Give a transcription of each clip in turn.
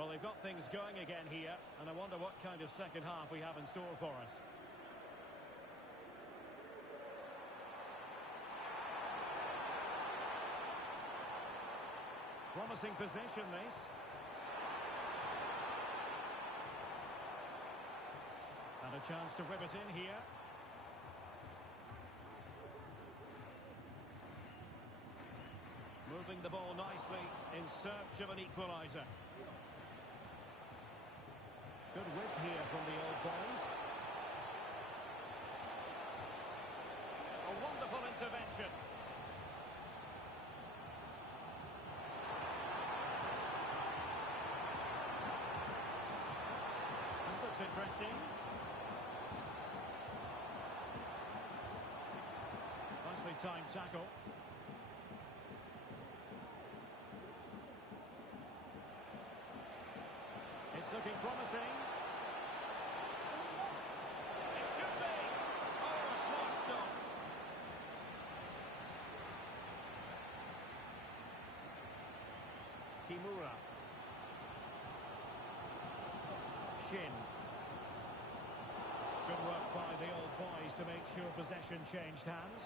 Well, they've got things going again here, and I wonder what kind of second half we have in store for us. Promising position, this. And a chance to whip it in here. Moving the ball nicely in search of an equaliser. Good whip here from the Old Boys. A wonderful intervention. This looks interesting. Nicely timed tackle. It's looking promising. It should be. Oh, a smart stop. Kimura. Shin. Good work by the Old Boys to make sure possession changed hands.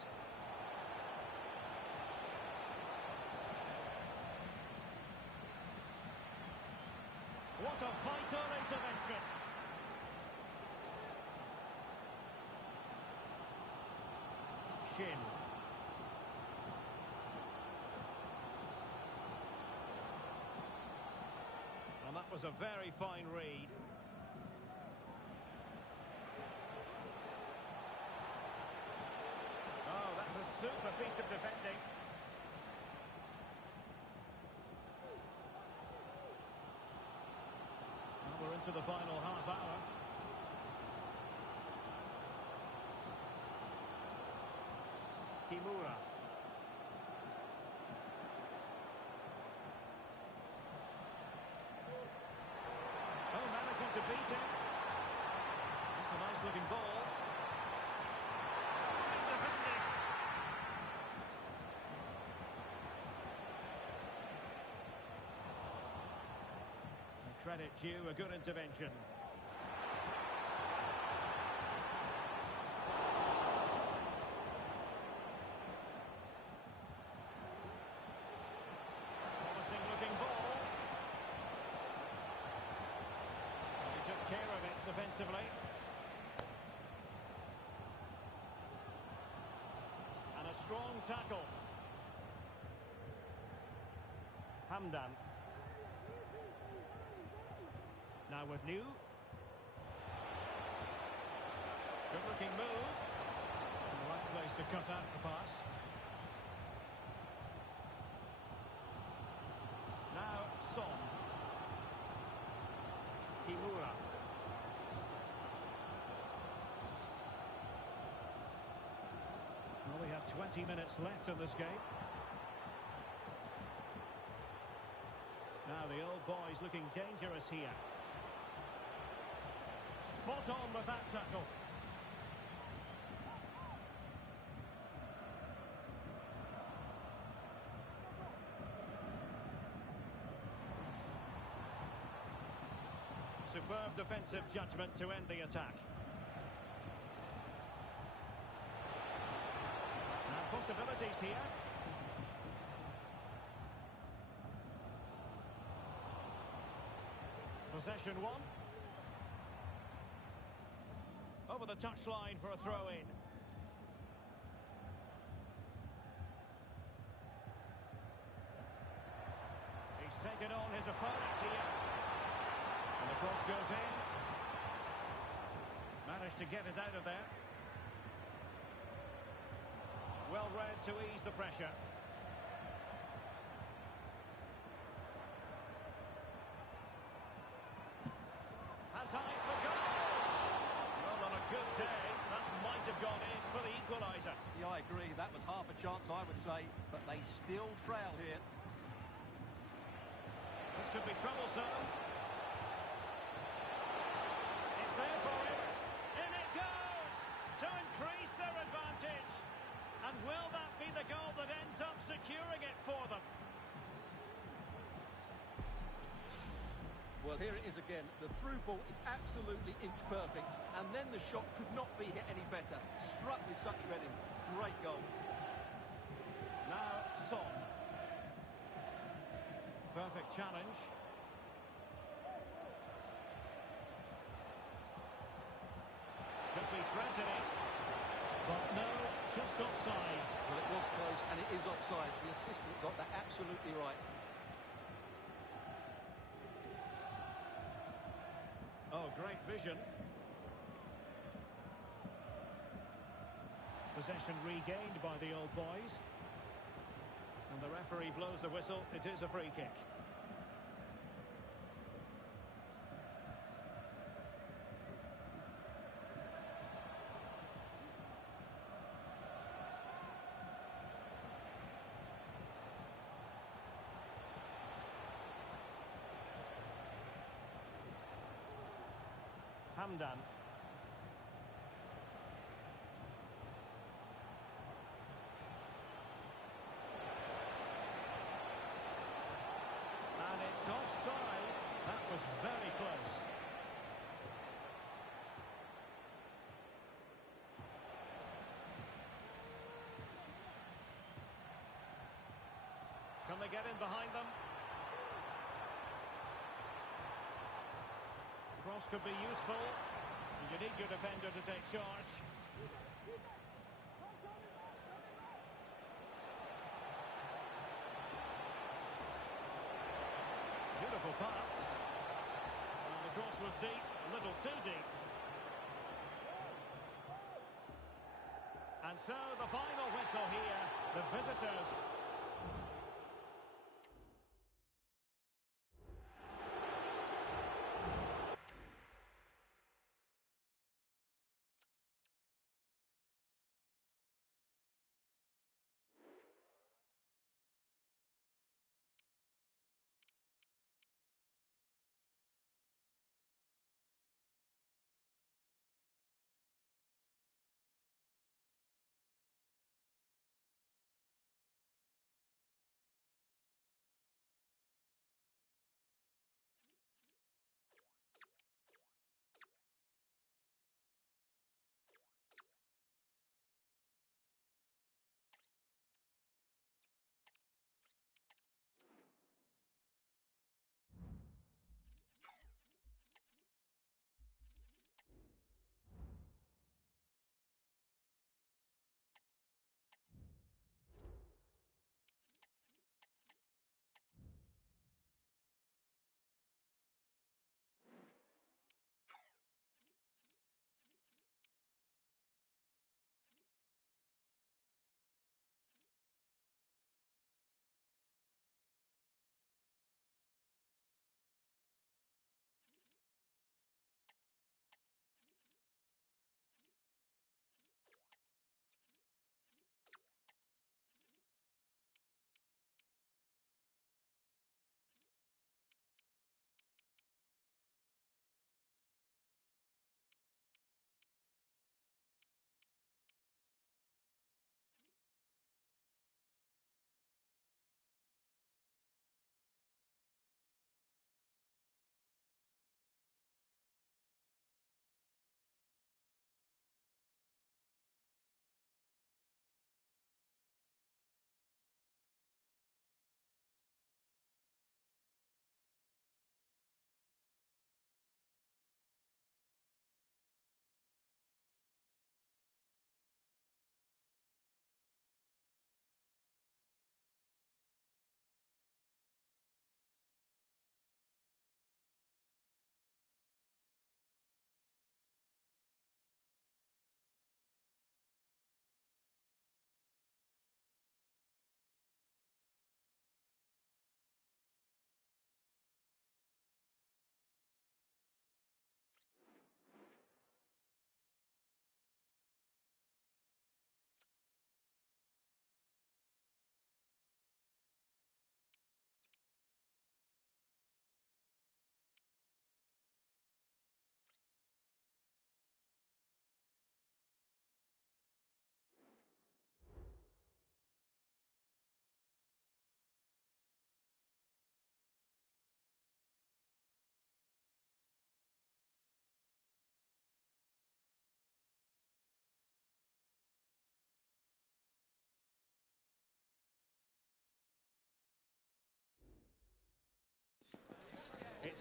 What a vital intervention. Shin. And that was a very fine read. Oh, that's a super piece of defending. We're into the final half hour. Kimura. Oh, managing to beat him. That's a nice looking ball. Fine defending. Credit due, a good intervention. Promising looking ball. He took care of it defensively. And a strong tackle. Hamdan. Now with New. Good looking move. In the right place to cut out the pass. Now Son. Kimura. Well, we have 20 minutes left in this game. Now the Old Boys looking dangerous here. Spot on with that tackle. Superb defensive judgment to end the attack. Now possibilities here. Possession one. Over the touchline for a throw-in. He's taken on his opponent here. And the cross goes in. Managed to get it out of there. Well read to ease the pressure. Has eyes for goal. Well, on a good day, that might have gone in for the equaliser. Yeah, I agree. That was half a chance, I would say. But they still trail here. This could be troublesome. It's there for him. In it goes! To increase their advantage. And will that be the goal that ends up securing it for them? Well, here it is again. The through ball is absolutely inch perfect, and then the shot could not be hit any better. Struck with such rhythm. Great goal. Now, Son. Perfect challenge. Could be threatening. But no, just offside. Well, it was close, and it is offside. The assistant got that absolutely right. Oh, great vision. Possession regained by the old boys. And the referee blows the whistle. It is a free kick. Hamdan. And it's offside. That was very close. Can they get in behind them? Cross could be useful. You need your defender to take charge. Beautiful pass. And the cross was deep, a little too deep. And so the final whistle here. The visitors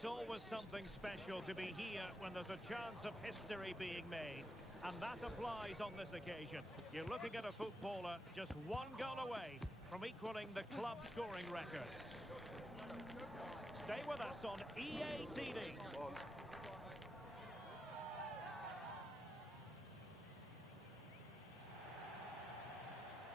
It's always something special to be here when there's a chance of history being made. And that applies on this occasion. You're looking at a footballer just one goal away from equaling the club scoring record. Stay with us on EA TV.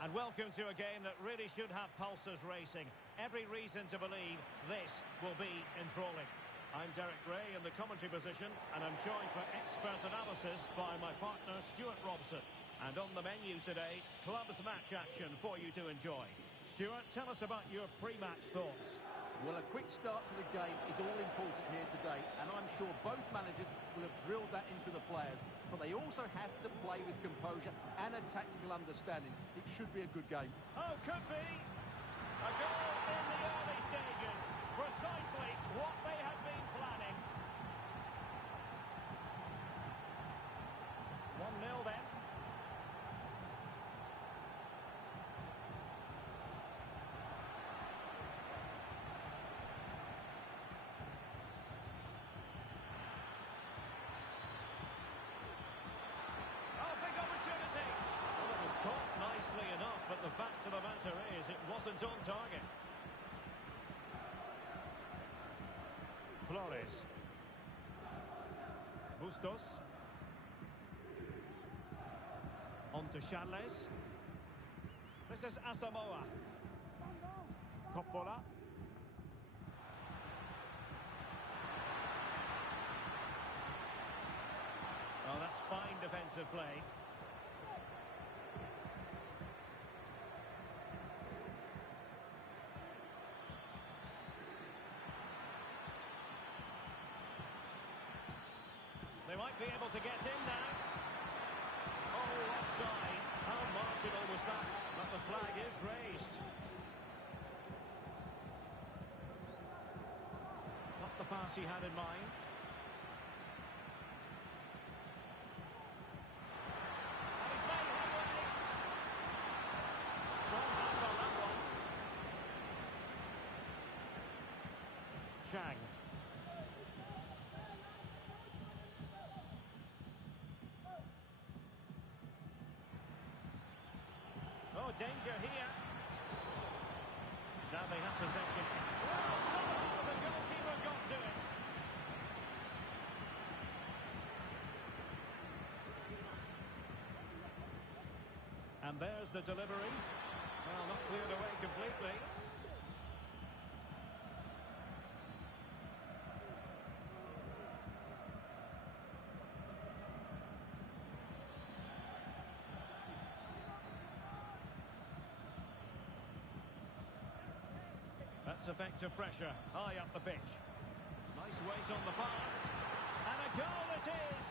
And welcome to a game that really should have pulses racing. Every reason to believe this will be enthralling. I'm Derek Ray in the commentary position, and I'm joined for expert analysis by my partner Stuart Robson. And on the menu today, clubs match action for you to enjoy. Stuart, tell us about your pre-match thoughts. Well, a quick start to the game is all important here today, and I'm sure both managers will have drilled that into the players. But they also have to play with composure and a tactical understanding. It should be a good game. Oh, could be. A goal in the early stages. Precisely what they had been planning. 1-0 then. Nicely enough, but the fact of the matter is it wasn't on target. Flores. Bustos. On to Charles. This is Asamoah. Coppola. Oh, that's fine defensive play. They might be able to get in now. Oh, offside. How marginal was that? But the flag is raised. Not the pass he had in mind. And he's made headway. Strong hand on that one. Chang. Oh, danger here. Now they have possession. Oh, somehow the goalkeeper got to it. And there's the delivery. Well, not cleared away completely. That's effective pressure, high up the pitch. Nice weight on the pass. And a goal it is!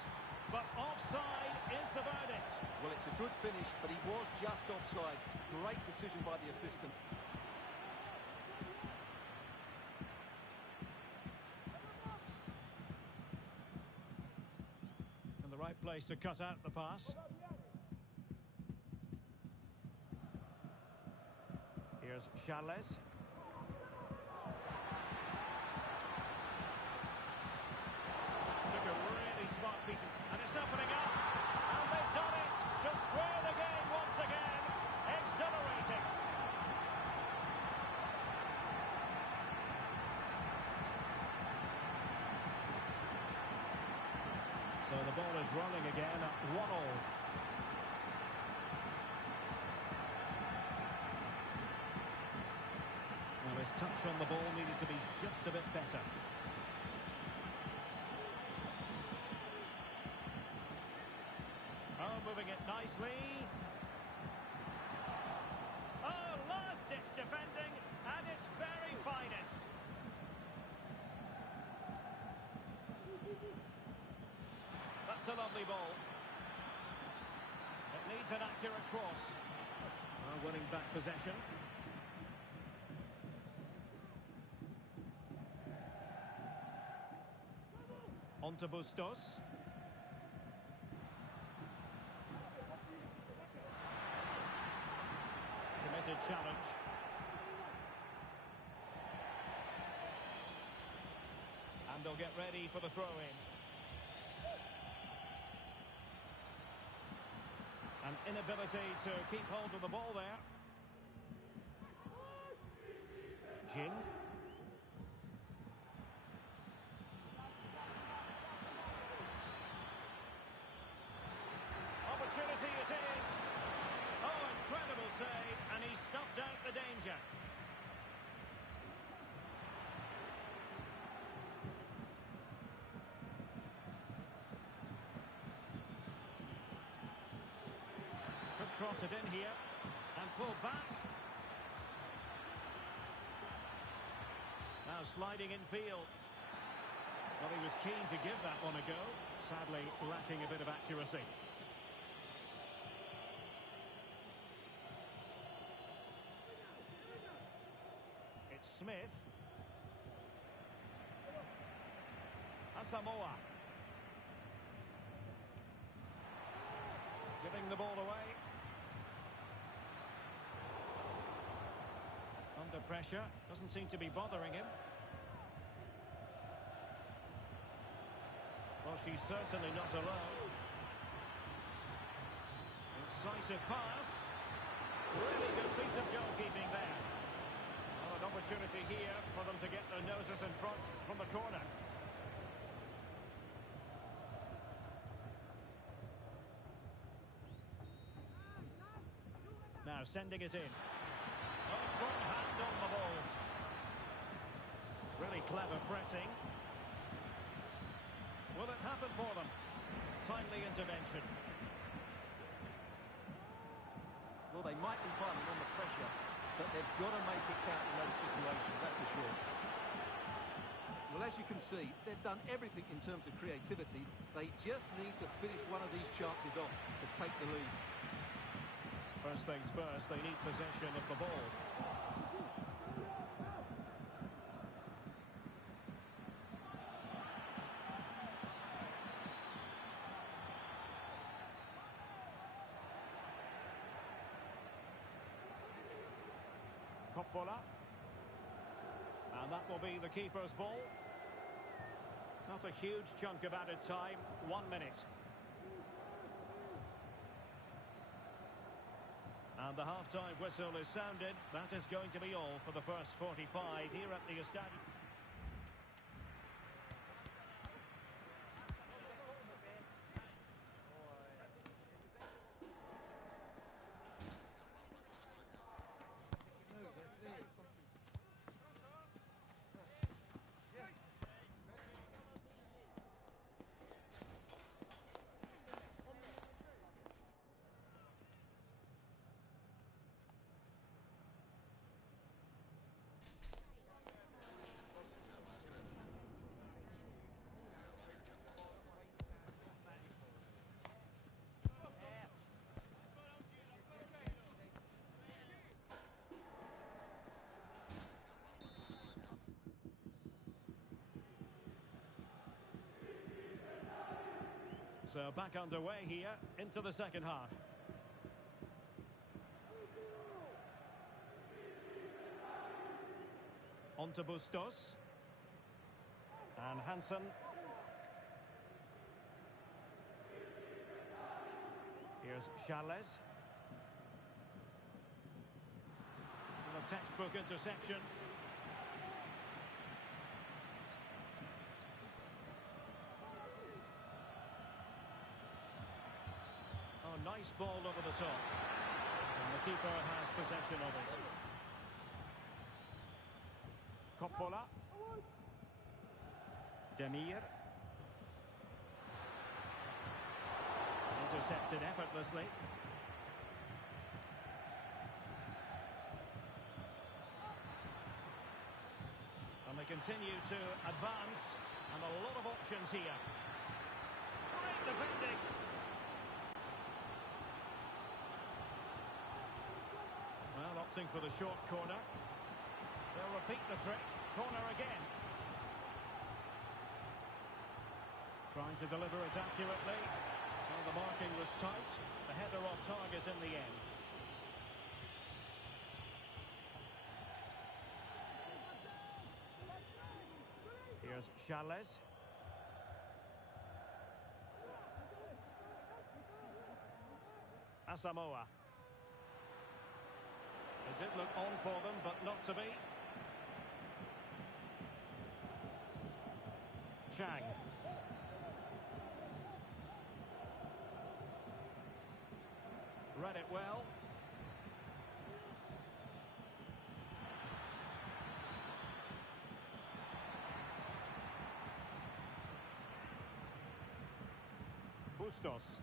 But offside is the verdict. Well, it's a good finish, but he was just offside. Great decision by the assistant. And the right place to cut out the pass. Here's Charles. Smart piece and it's opening up, and they've done it to square the game once again. Exhilarating. So the ball is rolling again at 1-1. Well, his touch on the ball needed to be just a bit better. Moving it nicely. Oh, last-ditch defending at its very finest. That's a lovely ball. It needs an accurate cross. Winning back possession. On to Bustos. Challenge. And they'll get ready for the throw-in. An inability to keep hold of the ball there. Jin. Opportunity it is. Oh, incredible save, and he snuffed out the danger. Could cross it in here and pull back. Now sliding in field. Well, he was keen to give that one a go. Sadly, lacking a bit of accuracy. It's Smith. Asamoah. Giving the ball away. Under pressure. Doesn't seem to be bothering him. Well, she's certainly not alone. Incisive pass. Really good piece of goalkeeping there. Well, an opportunity here for them to get their noses in front from the corner. Now sending it in. Oh, strong hand on the ball. Really clever pressing. Will it happen for them? Timely intervention. Well, they might be fighting under pressure, but they've got to make it count in those situations, that's for sure. Well, as you can see, they've done everything in terms of creativity. They just need to finish one of these chances off to take the lead. First things first, they need possession of the ball. Coppola. And that will be the keeper's ball. Not a huge chunk of added time. 1 minute. And the half-time whistle is sounded. That is going to be all for the first 45 here at the Estadio. So back underway here into the second half. On to Bustos. And Hansen. Here's Charles. A textbook interception. Nice ball over the top. And the keeper has possession of it. Coppola. Demir. Intercepted effortlessly. And they continue to advance. And a lot of options here. Great defending. Well, opting for the short corner. They'll repeat the threat. Corner again. Trying to deliver it accurately. Well, the marking was tight. The header off target in the end. Here's Charles. Asamoah. It did look on for them, but not to be. Chang. Read it well. Bustos.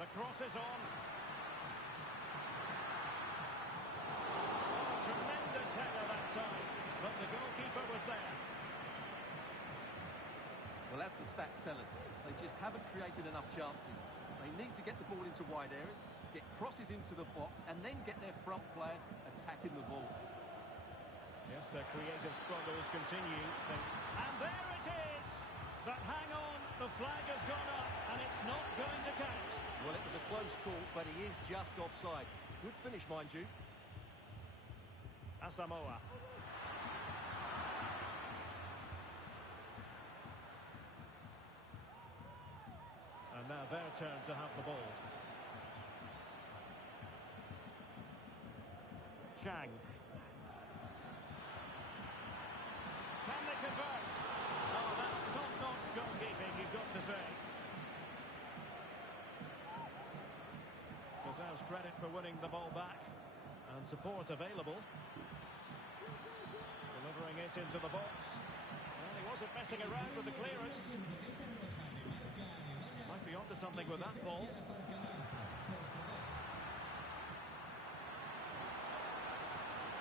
The cross is on. Tremendous header that time, but the goalkeeper was there. Well, as the stats tell us, they just haven't created enough chances. They need to get the ball into wide areas, get crosses into the box, and then get their front players attacking the ball. Yes, their creative struggles continue. And there it is! But hang on, the flag has gone up, and it's not going to count. Well, it was a close call, but he is just offside. Good finish, mind you. Asamoah. And now their turn to have the ball. Chang. Can they convert? Oh, that's top-notch goalkeeping, you've got to say. Deserves credit for winning the ball back. And support available. Delivering it into the box. Well, he wasn't messing around with the clearance. Might be onto something with that ball.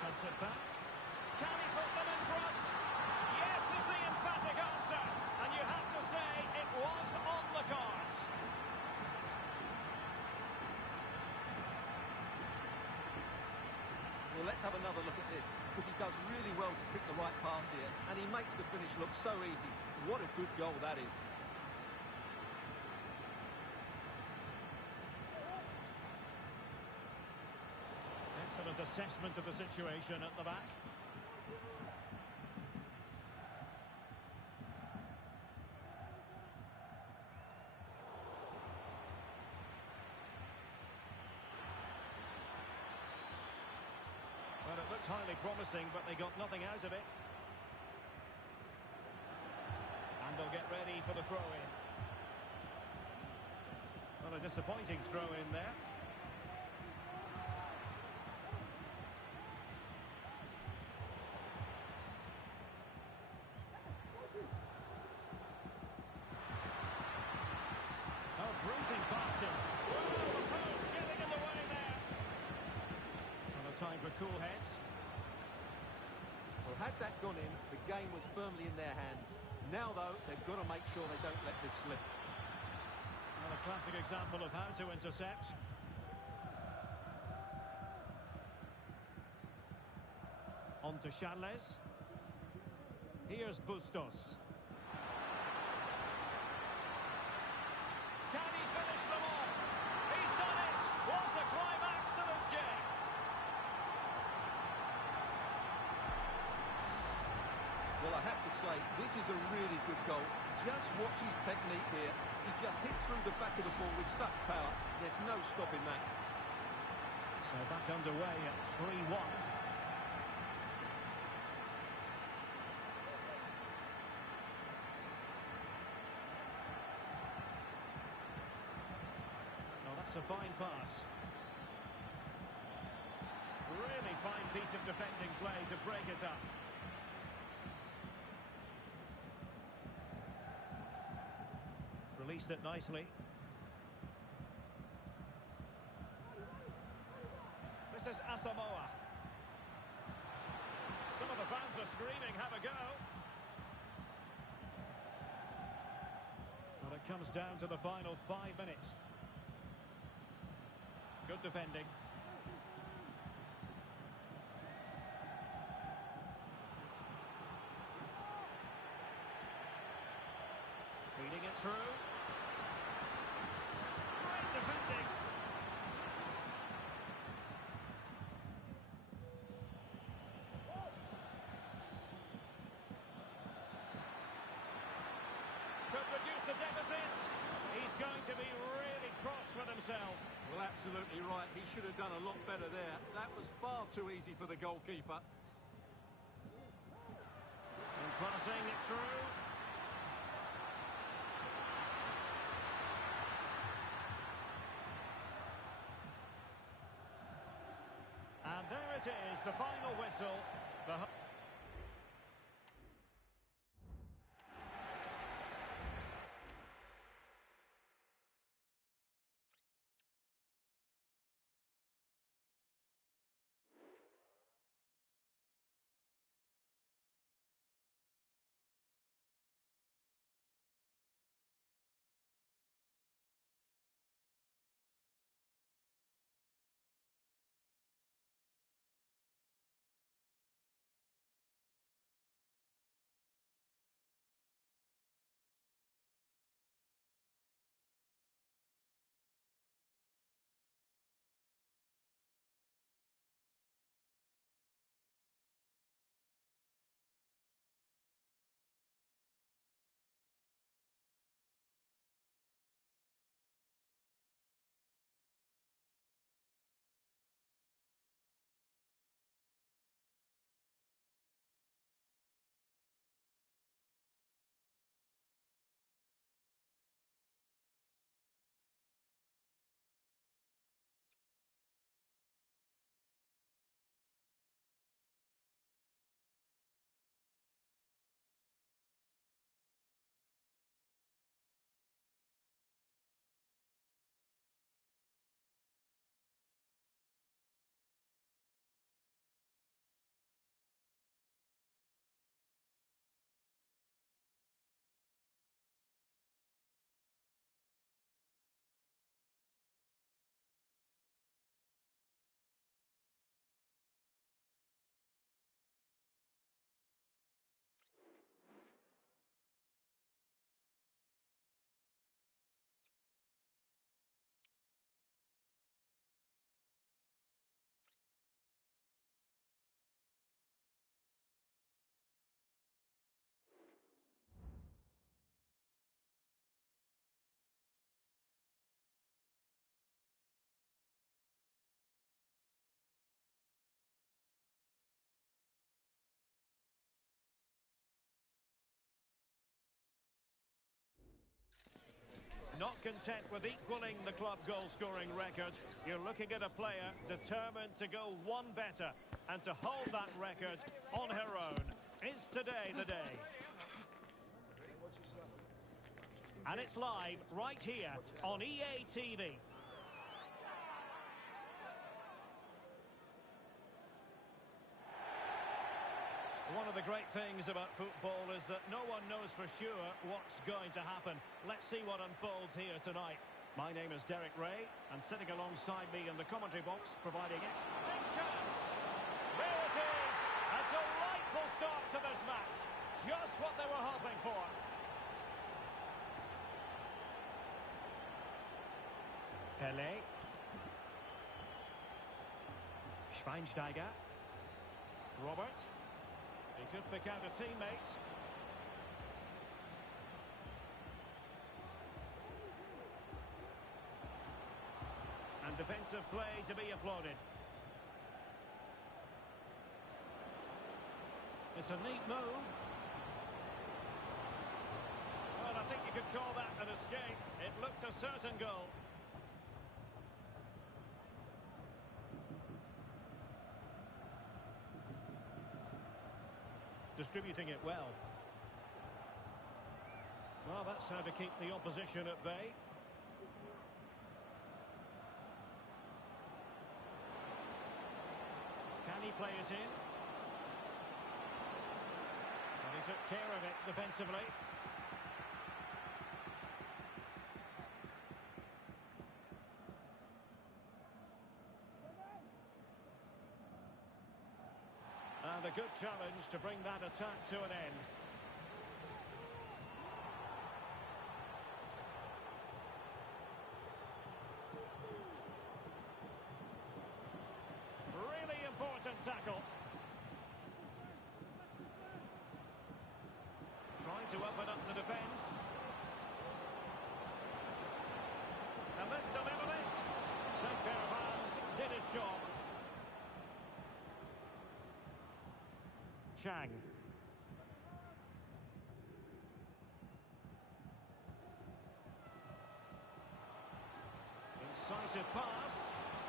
Cuts it back. Can he put them in front? Yes is the emphatic answer. And you have to say it was on the cards. Well, let's have another look at this, because he does really well to pick the right pass here, and he makes the finish look so easy. What a good goal that is. Excellent assessment of the situation at the back. Well, it looked highly promising, but they got nothing out of it. And they'll get ready for the throw-in. Well, a disappointing throw-in there. Oh, bruising past him. Oh, the post getting in the way there. Well, a time for cool heads. Well, had that gone in, the game was firmly in their hands. Now, though, they've got to make sure they don't let this slip. Well, a classic example of how to intercept. On to Charles. Here's Bustos. Can he finish them off? He's done it! What a climax to this game! Well, I have to say, this is a really good goal. Just watch his technique here. He just hits through the back of the ball with such power. There's no stopping that. So back underway at 3-1. Oh, that's a fine pass. Really fine piece of defending play to break it up. Released it nicely. This is Asamoah. Some of the fans are screaming, have a go. Well, it comes down to the final 5 minutes. Good defending. the deficit. He's going to be really cross with himself. Well, absolutely right. He should have done a lot better there. That was far too easy for the goalkeeper. And passing it through. And there it is, the final whistle. Not content with equaling the club goal-scoring record, you're looking at a player determined to go one better and to hold that record on her own. Is today the day? And it's live right here on EA TV. One of the great things about football is that no one knows for sure what's going to happen. Let's see what unfolds here tonight. My name is Derek Ray, and sitting alongside me in the commentary box, providing it. Big chance! There it is! A delightful start to this match. Just what they were hoping for. Pelé. Schweinsteiger. Robert. He could pick out a teammate. And defensive play to be applauded. It's a neat move. Well, I think you could call that an escape. It looked a certain goal. Distributing it well. Well, that's how to keep the opposition at bay. Can he play it in? And he took care of it defensively. And a good challenge to bring that attack to an end. Really important tackle. Trying to open up the defence. Chang. Incisive pass.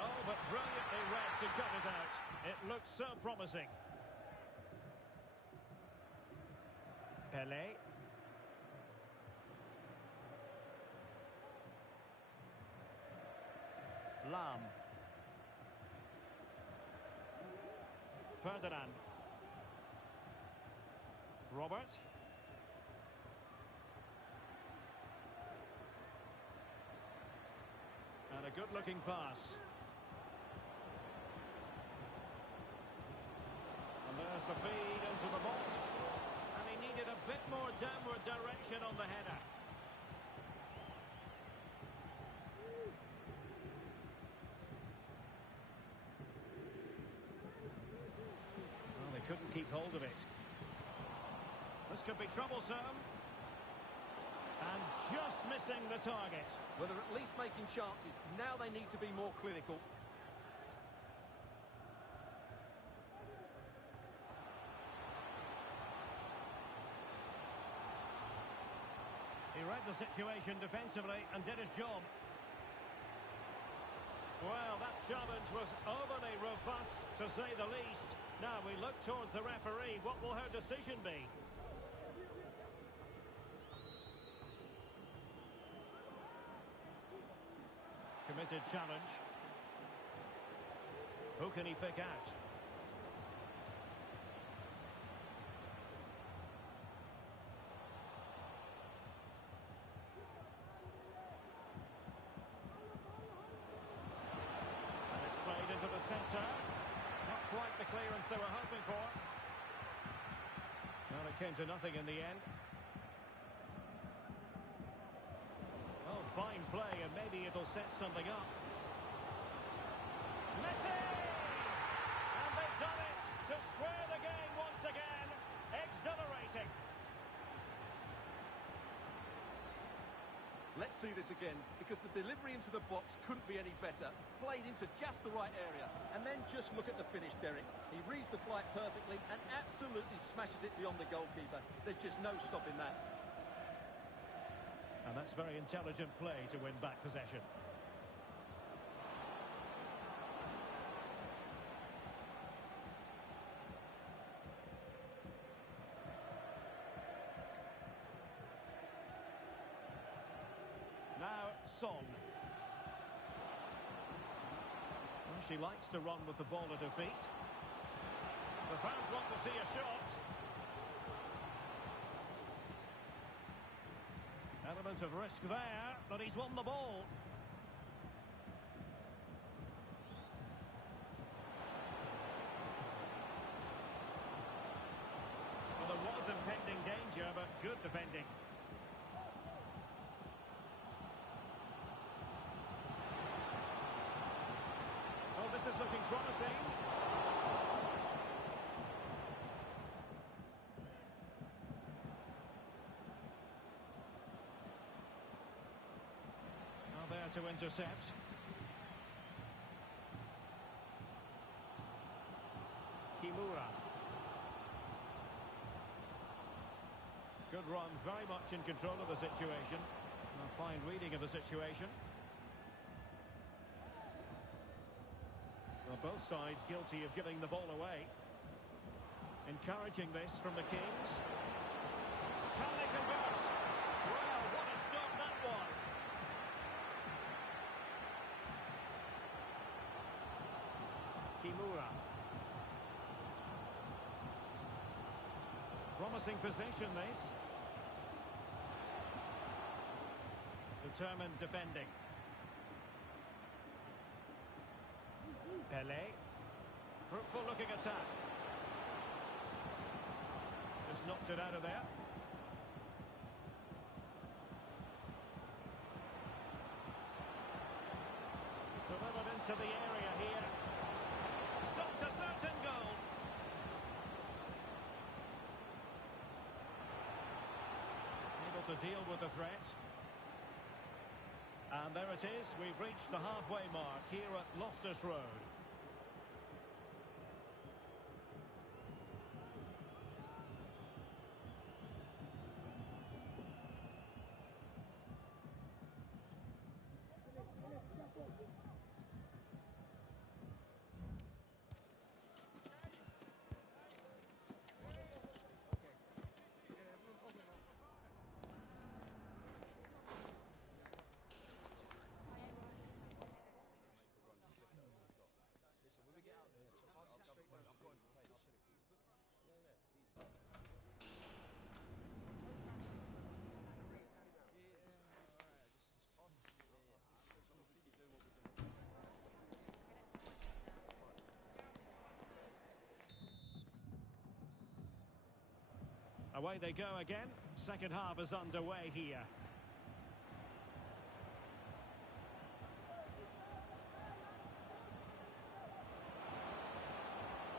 Oh, but brilliantly read to cut it out. It looks so promising. Pelé. Lam. Ferdinand. Robert. And a good-looking pass. And there's the feed into the box. And he needed a bit more downward direction on the header. Well, they couldn't keep hold of it. This could be troublesome. And just missing the target. Well, they're at least making chances. Now they need to be more clinical. He read the situation defensively and did his job. Well, that challenge was overly robust, to say the least. Now we look towards the referee. What will her decision be? Committed challenge. Who can he pick out? And it's played into the centre. Not quite the clearance they were hoping for. Well, it came to nothing in the end. Oh, fine play, and maybe it'll set something up. Messi! And they've done it to square the game once again. Exhilarating. Let's see this again, because the delivery into the box couldn't be any better. Played into just the right area. And then just look at the finish, Derek. He reads the flight perfectly and absolutely smashes it beyond the goalkeeper. There's just no stopping that. And that's very intelligent play to win back possession. Now, Son. Well, she likes to run with the ball at her feet. The fans want to see a shot. Element of risk there, but he's won the ball. Well, there was impending danger, but good defending. Oh, this is looking promising. To intercept. Kimura. Good run, very much in control of the situation. A fine reading of the situation. Well, both sides guilty of giving the ball away. Encouraging this from the Kings. Can they convert? Well, what a stop that was. Kimura. Promising position, this. Determined defending. Pelé. Fruitful looking attack. Just knocked it out of there. Delivered into the area here. Stopped a certain goal. Able to deal with the threat. And there it is. We've reached the halfway mark here at Loftus Road. Away they go again. Second half is underway here.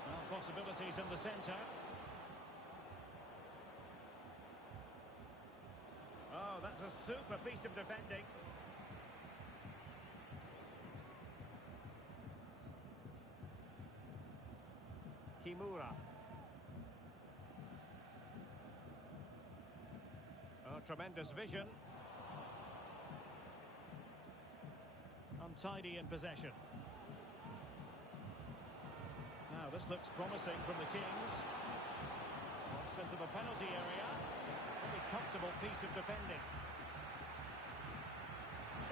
Well, possibilities in the centre. Oh, that's a super piece of defending. Kimura. Oh, tremendous vision. Untidy in possession. Now, this looks promising from the Kings. Crossed into the penalty area. Very comfortable piece of defending.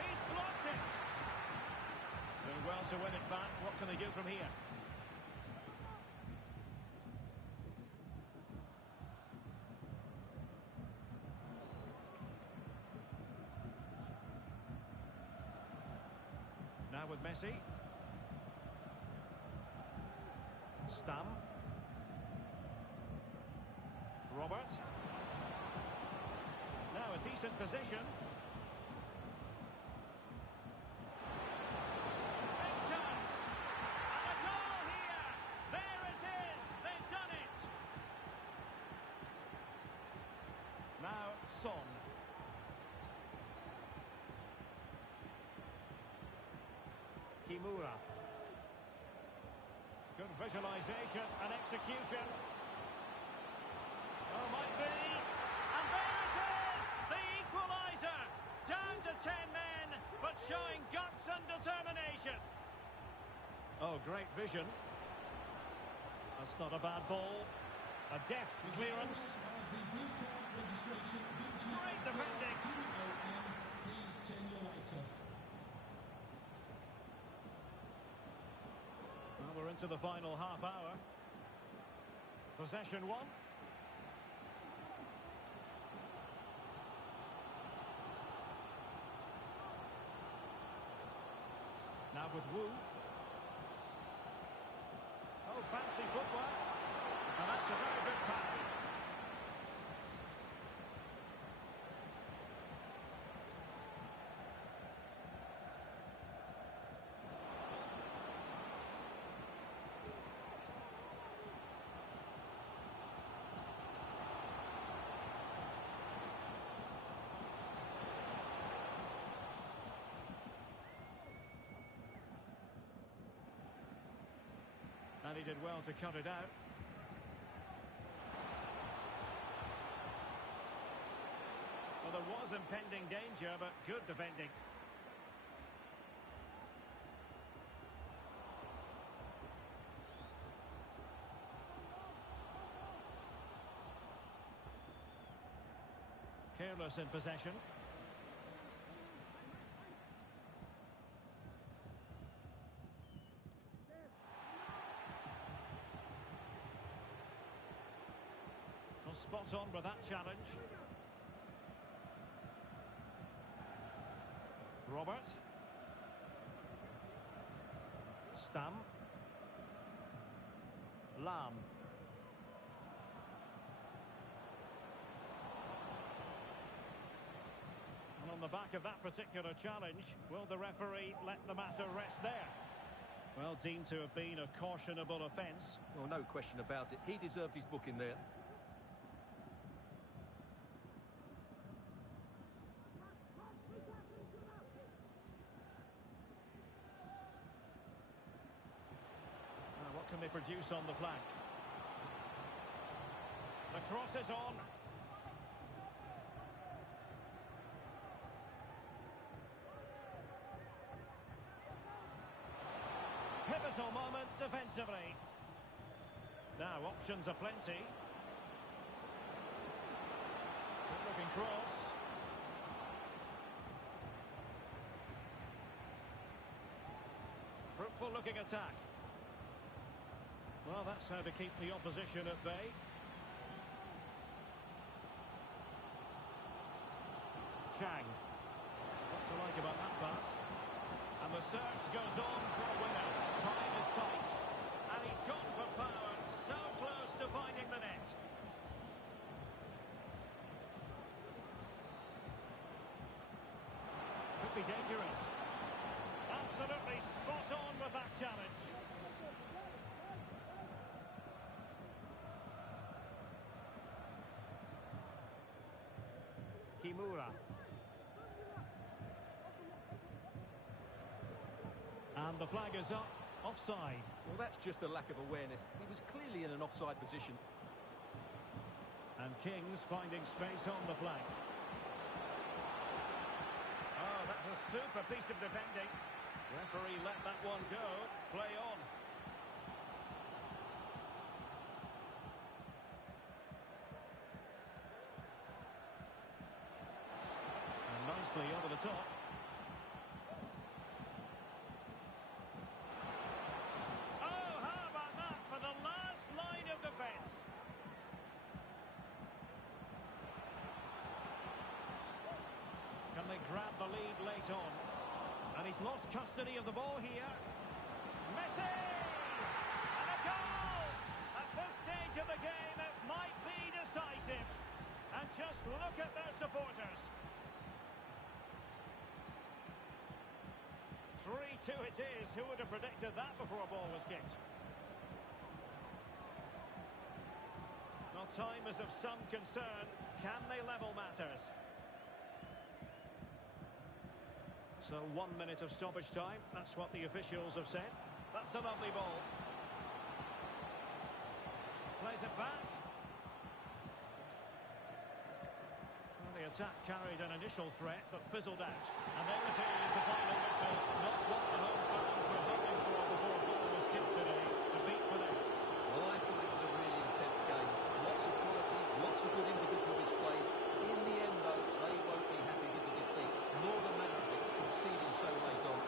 He's blocked it! Doing well to win it back. What can they do from here? Now with Messi. Stam. Robert. Now a decent position. Big chance. And a goal here. There it is. They've done it. Now Son. Kimura. Good visualization and execution. Oh, might be. And there it is! The equaliser! Down to 10 men, but showing guts and determination. Oh, great vision. That's not a bad ball. A deft clearance. Great defending. Please turn your lights off. Well, we're into the final half hour. Possession one. Now with Wu. Oh, fancy footwork. And that's a very good parry. And he did well to cut it out. Well, there was impending danger, but good defending. Careless in possession. Spot on with that challenge. Robert. Stam. Lam. And on the back of that particular challenge, will the referee let the matter rest there? Well, deemed to have been a cautionable offence. Well, no question about it. He deserved his booking there. Can they produce on the flank? The cross is on. Pivotal moment defensively. Now options are plenty. Good looking cross. Fruitful looking attack. Well, that's how to keep the opposition at bay. Chang. What to like about that pass? And the search goes on for a winner. Time is tight. And he's gone for power. So close to finding the net. be dangerous. Absolutely spot on with that challenge. Kimura. And the flag is up. Offside. Well, that's just a lack of awareness. He was clearly in an offside position. And Kings finding space on the flank. Oh, that's a super piece of defending. Referee let that one go. Play on. And nicely over the top. Oh, how about that for the last line of defence? Can they grab the lead late on? And he's lost custody of the ball here. Messi! And a goal! At this stage of the game, it might be decisive. And just look at their supporters. 3-2 it is. Who would have predicted that before a ball was kicked? Well, time is of some concern. Can they level matters? So 1 minute of stoppage time. That's what the officials have said. That's a lovely ball. Plays it back. Well, the attack carried an initial threat, but fizzled out. And there it is, the final whistle. Not what the home fans were hoping for before a goal was kicked today. To beat for them. Well, I thought it was a really intense game. Lots of quality, lots of good individual displays. In the end, though, they won't be happy with the defeat. Nor the manner of it, conceding so late on.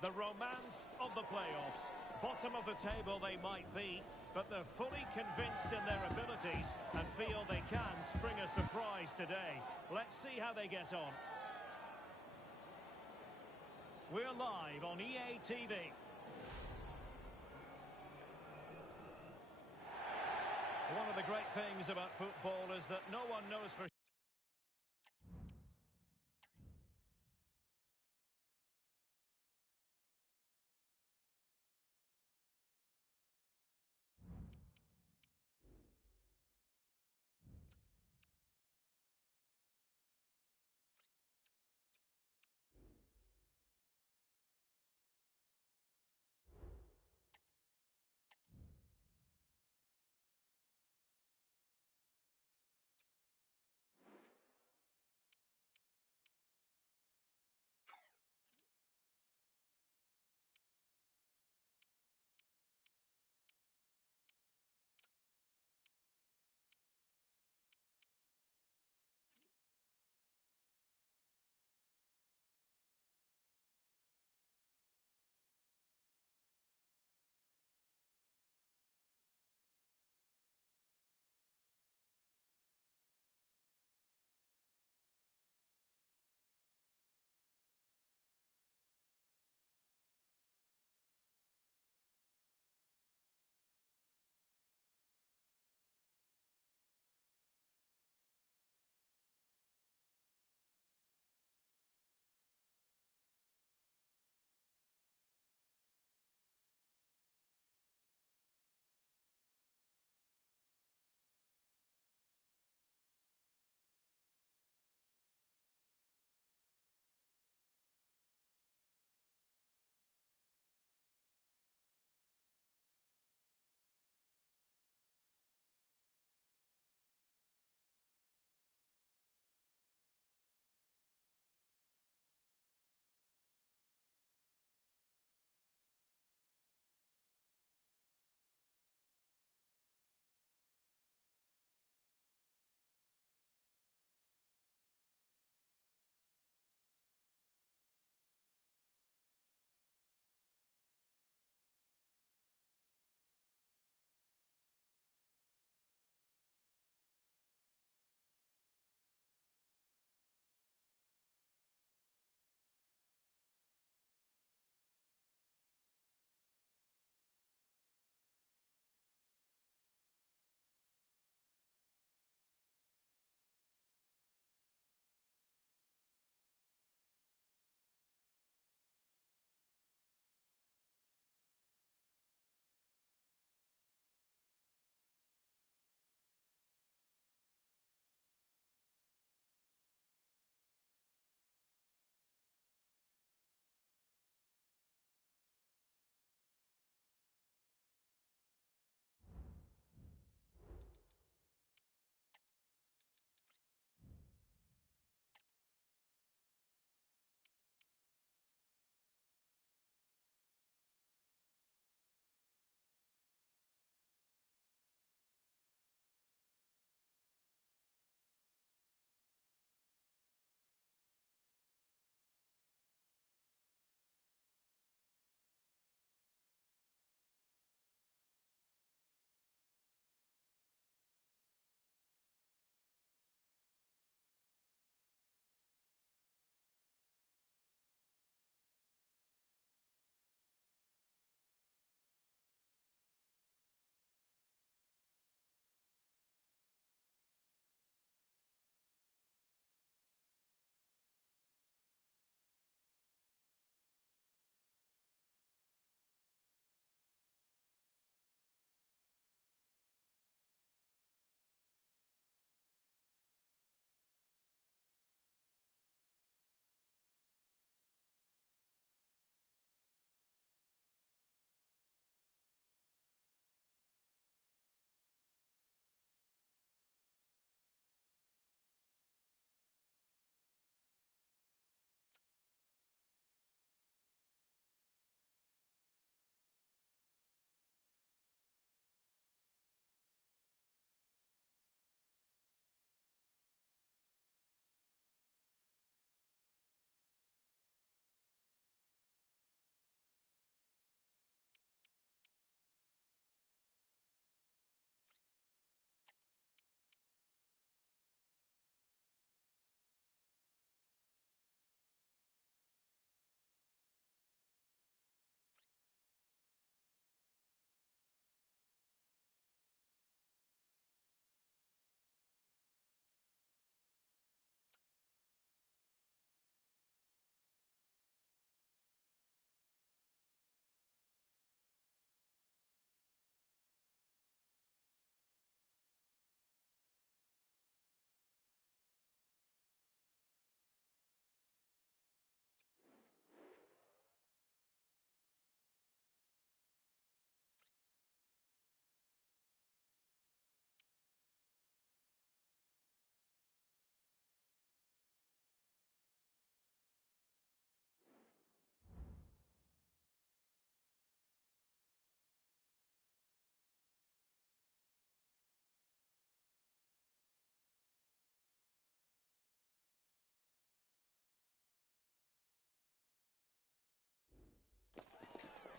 The romance of the playoffs. Bottom of the table they might be, but they're fully convinced in their abilities and feel they can spring a surprise today. Let's see how they get on. We're live on EA TV. One of the great things about football is that no one knows for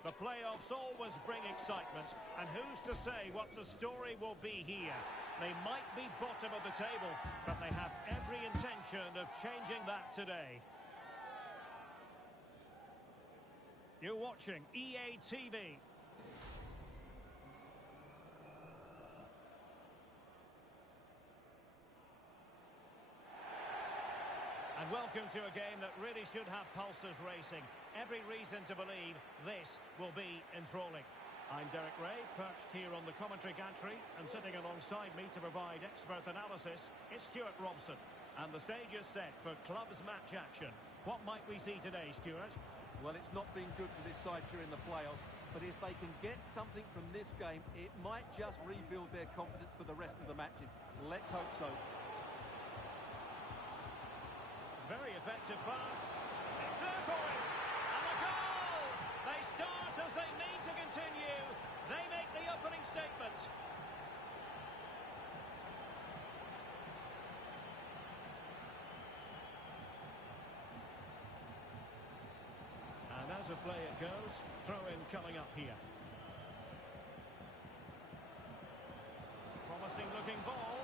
The playoffs always bring excitement, and who's to say what the story will be here? They might be bottom of the table, but they have every intention of changing that today. You're watching EA TV. And welcome to a game that really should have pulses racing. Every reason to believe this will be enthralling. I'm Derek Ray, perched here on the commentary gantry, and sitting alongside me to provide expert analysis is Stuart Robson. And the stage is set for clubs match action. What might we see today, Stuart? Well, it's not been good for this side during the playoffs, but if they can get something from this game, it might just rebuild their confidence for the rest of the matches. Let's hope so. Very effective pass. It's there for him. And a goal! They start as they need to continue. They make the opening statement. And as a play it goes, throw-in coming up here. Promising looking ball.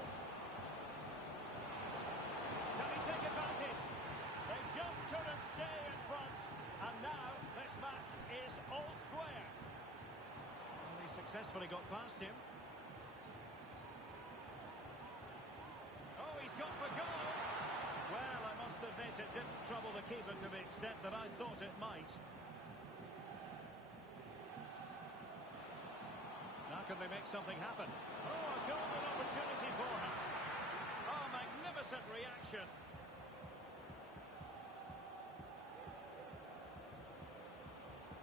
Can he take advantage? They just couldn't stay in front. And now this match is all square. Well, he successfully got past him. Oh, he's gone for goal. Well, I must admit it didn't trouble the keeper to the extent that I thought it might. Now can they make something happen? Oh, a golden opportunity for him. Oh, magnificent reaction.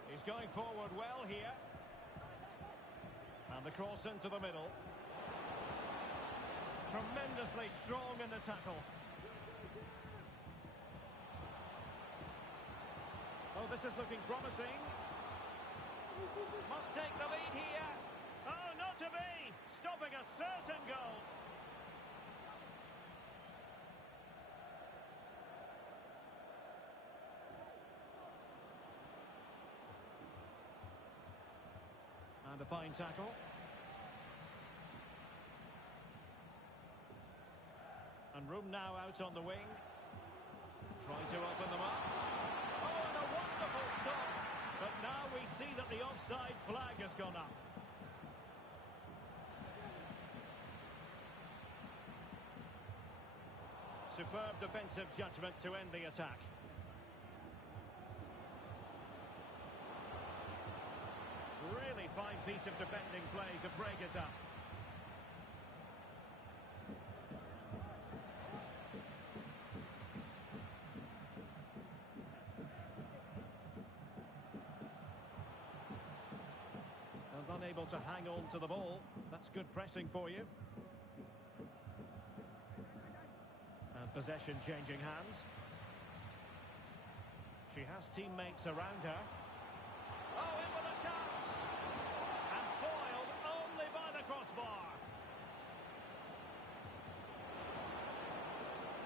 He's going forward well here. And the cross into the middle. Tremendously strong in the tackle. Oh, this is looking promising. Must take the lead here. Oh, not to be. Stopping a certain goal. And a fine tackle. And room now out on the wing. Trying to open them up. Oh, and a wonderful stop. But now we see that the offside flag has gone up. Superb defensive judgment to end the attack. Really fine piece of defending play to break it up. And unable to hang on to the ball. That's good pressing for you. And possession changing hands. She has teammates around her. Oh, in with a chance! And foiled only by the crossbar.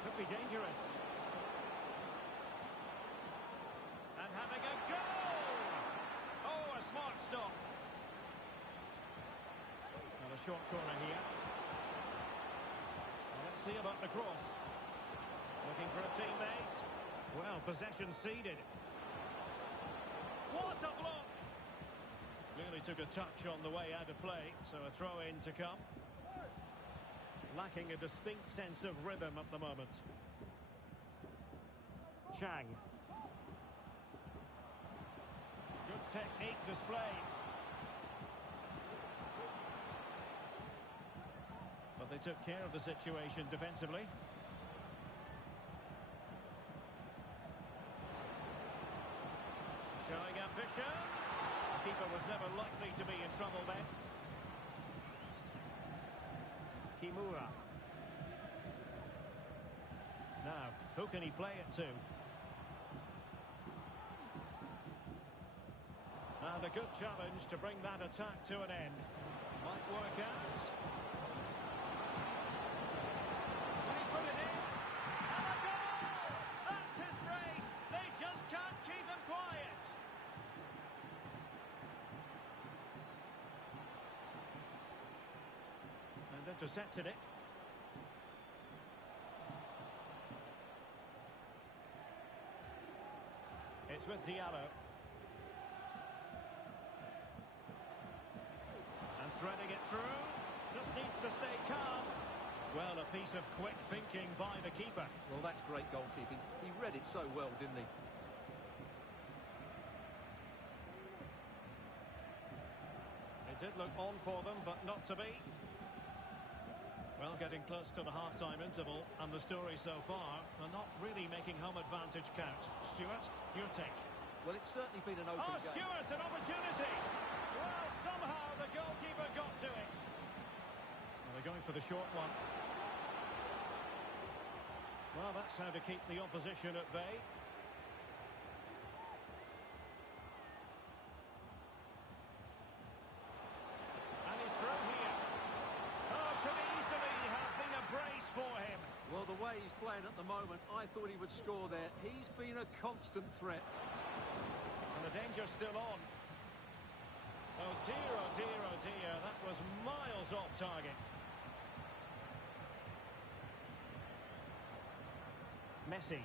Could be dangerous. And having a go! Oh, a smart stop. Now a short corner here. Well, let's see about the cross. Looking for a teammate. Well, possession ceded. What a block! Clearly took a touch on the way out of play, so a throw-in to come. Lacking a distinct sense of rhythm at the moment. Chang. Good technique displayed. But they took care of the situation defensively. Showing ambition. The keeper was never likely to be in trouble then. Kimura. Now, who can he play it to? And a good challenge to bring that attack to an end. Might work out. Can he put it in? And a goal! That's his brace. They just can't keep him quiet. intercepted it. It's with Diallo. And threading it through. Just needs to stay calm. Well, a piece of quick thinking by the keeper. Well, that's great goalkeeping. He read it so well, didn't he? It did look on for them, but not to be. Well, getting close to the half-time interval, and the story so far, they're not really making home advantage count. Stuart, your take. Well, it's certainly been an open game. Stuart, an opportunity! Well, somehow the goalkeeper got to it. Well, they're going for the short one. Well, that's how to keep the opposition at bay. And he's through here. Oh, could easily have been a brace for him. Well, the way he's playing at the moment, I thought he would score there. He's been a constant threat. And the danger's still on. Oh dear, oh dear, oh dear. That was miles off target. Messi.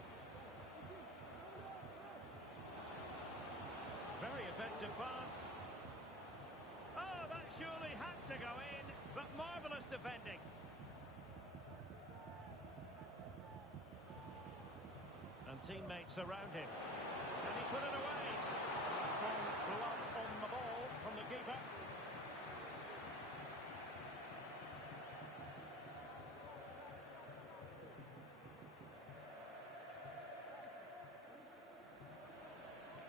Very effective pass. Oh, that surely had to go in, but marvellous defending. And teammates around him. And he put it away. Strong glove on the ball from the keeper.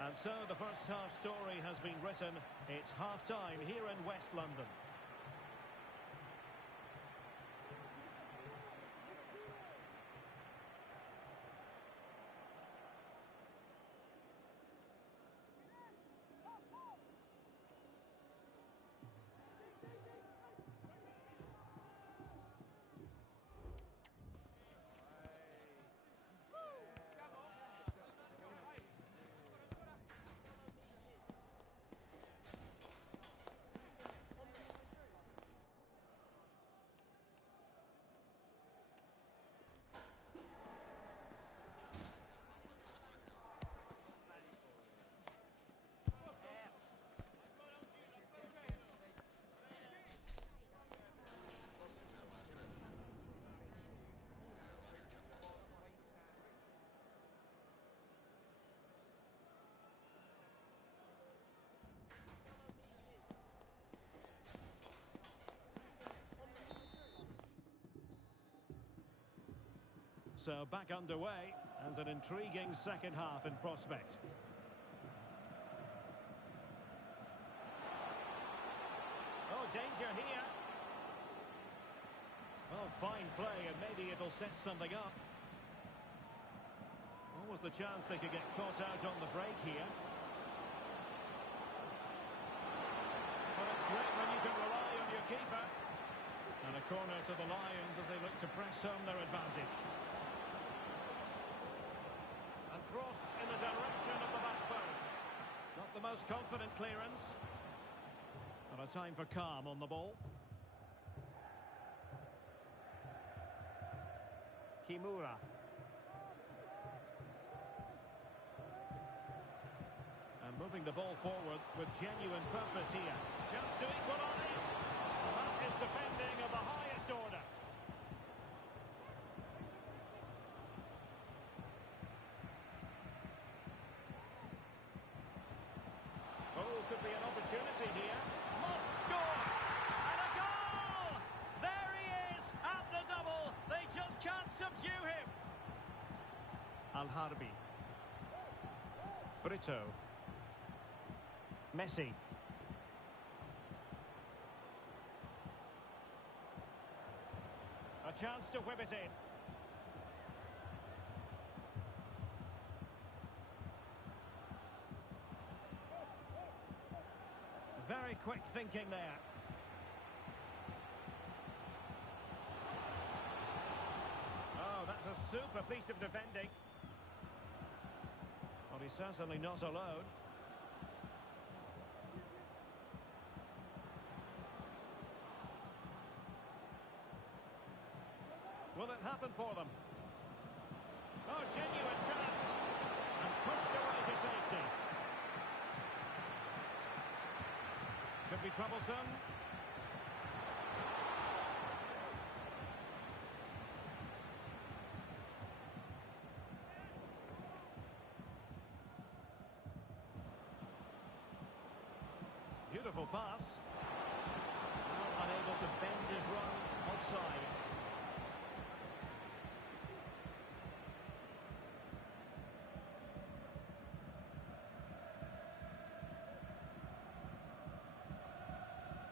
And so the first half story has been written. It's half-time here in West London. So back underway, and an intriguing second half in prospect. Oh, danger here. Oh, fine play, and maybe it'll set something up. What was the chance they could get caught out on the break here? Well, it's great when you can rely on your keeper. And a corner to the Lions as they look to press home their advantage. And crossed in the direction of the back post. Not the most confident clearance. And a time for calm on the ball. Kimura. And moving the ball forward with genuine purpose here. Chance to equalise. And that is defending of the highest order. Oh, could be an opportunity here. Must score! And a goal! There he is at the double. They just can't subdue him. Al-Harbi. Brito. Messi. A chance to whip it in. Very quick thinking there. Oh, that's a super piece of defending. Well, he's certainly not alone. Will it happen for them? Oh, genuine chance. And pushed away to safety. Could be troublesome. Beautiful pass. Now unable to bend his run. Offside.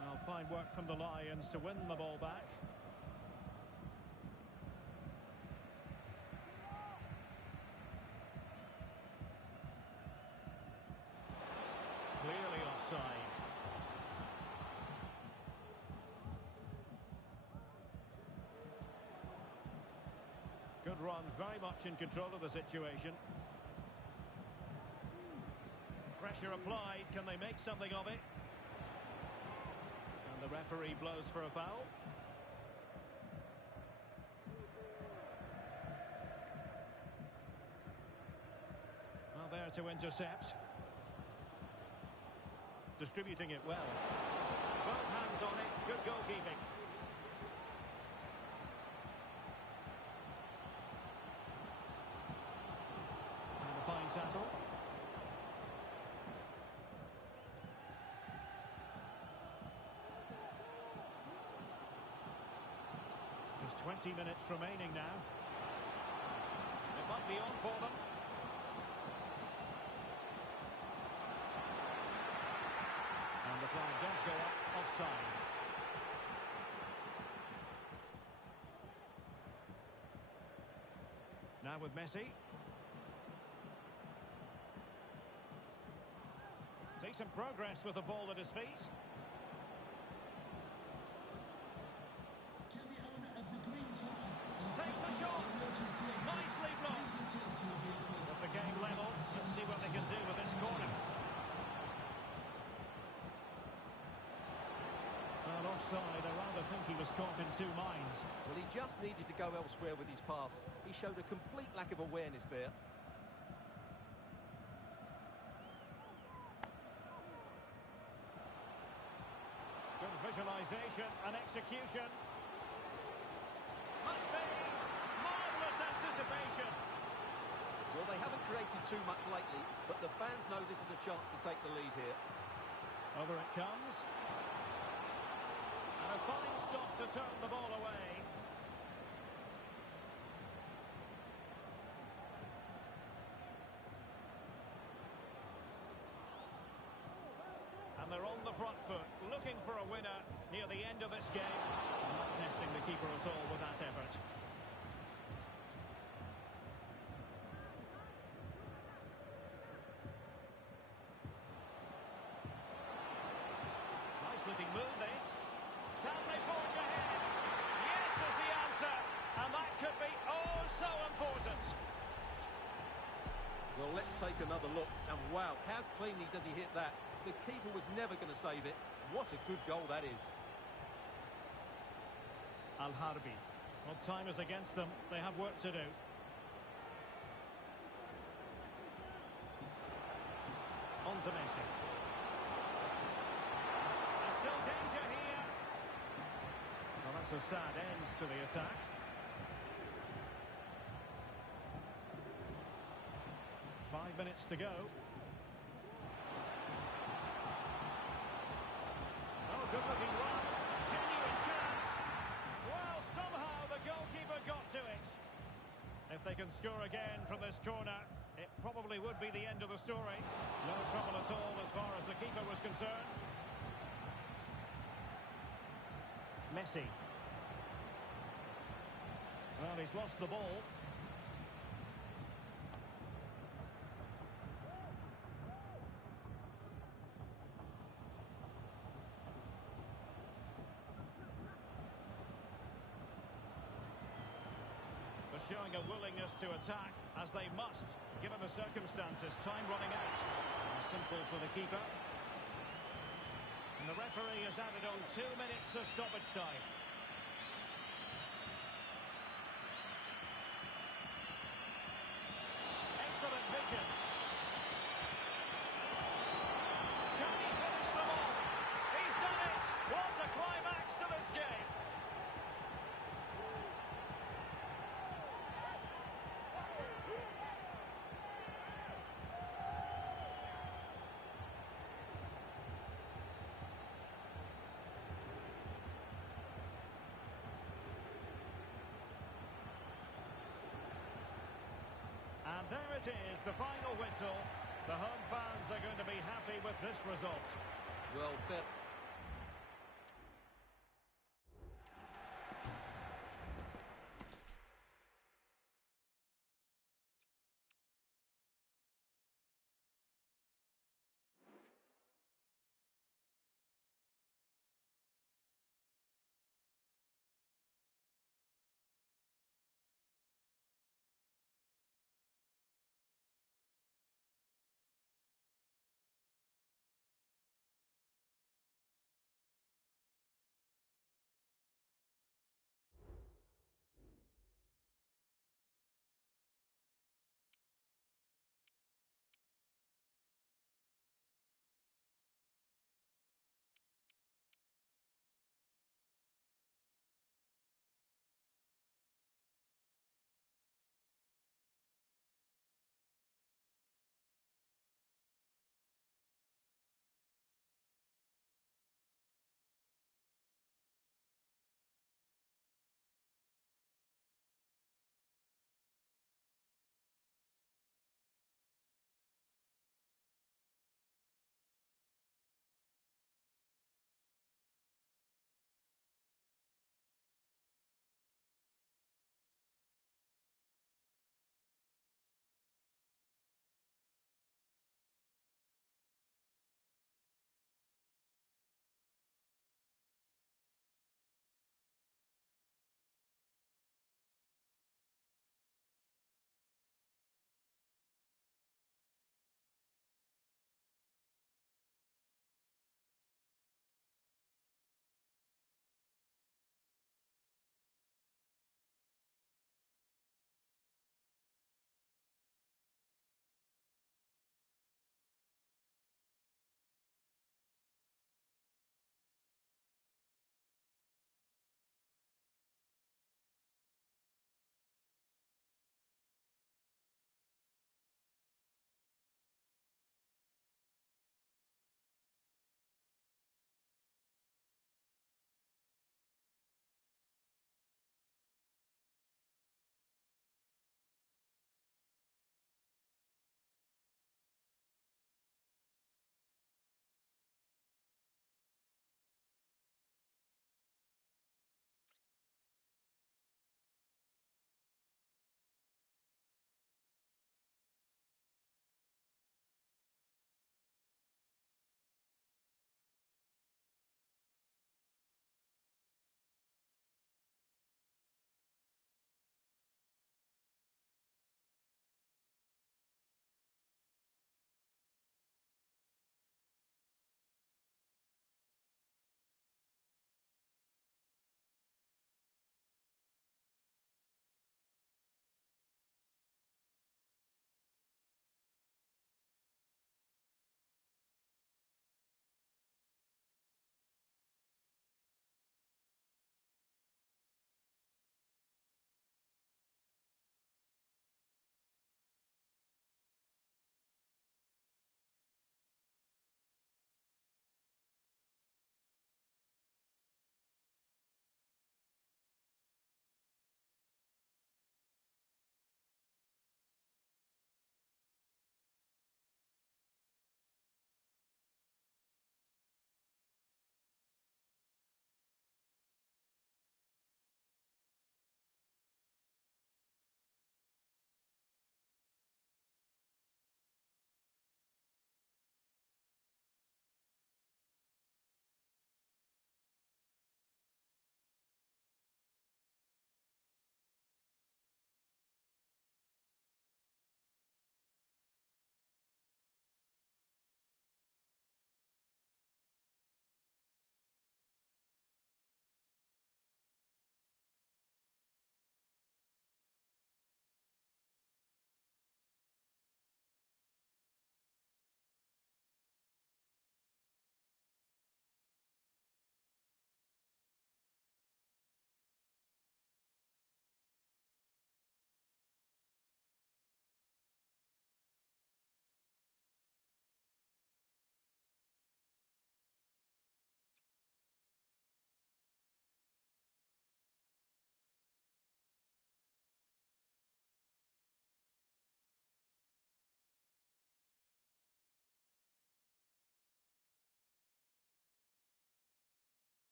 Well, fine work from the Lions to win the ball back. Clearly offside. Good run, very much in control of the situation. Pressure applied, can they make something of it? And the referee blows for a foul. Well, there to intercept. Distributing it well. Both hands on it, good goalkeeping. Tackle. There's 20 minutes remaining now. It might be on for them. And the flag does go up, offside. Now with Messi. Decent progress with the ball at his feet. Can the owner of the green car Takes the shot. Nicely blocked. With the game level, let's see what they can do with this corner. Well, offside, I rather think he was caught in two minds. Well, he just needed to go elsewhere with his pass. He showed a complete lack of awareness there. Good visualisation and execution. Must be. Marvellous anticipation. Well, they haven't created too much lately, but the fans know this is a chance to take the lead here. Over it comes. And a fine stop to turn the ball away. And they're on the front foot, looking for a winner near the end of this game. Not testing the keeper at all with that effort. Nice looking move, this. Can they forge ahead? Yes is the answer. And that could be oh so important. Well, let's take another look. And wow, how cleanly does he hit that? The keeper was never going to save it. What a good goal that is. Al-Harbi. Well, time is against them. They have work to do. On to Messi. And still danger here. Well, that's a sad end to the attack. Five minutes to go. Oh, good-looking run. Genuine chance. Well, somehow the goalkeeper got to it. If they can score again from this corner, it probably would be the end of the story. No trouble at all as far as the keeper was concerned. Messi. Well, he's lost the ball. Showing a willingness to attack, as they must, given the circumstances. Time running out. Simple for the keeper. And the referee has added on 2 minutes of stoppage time. it is, the final whistle. The home fans are going to be happy with this result. Well, fair.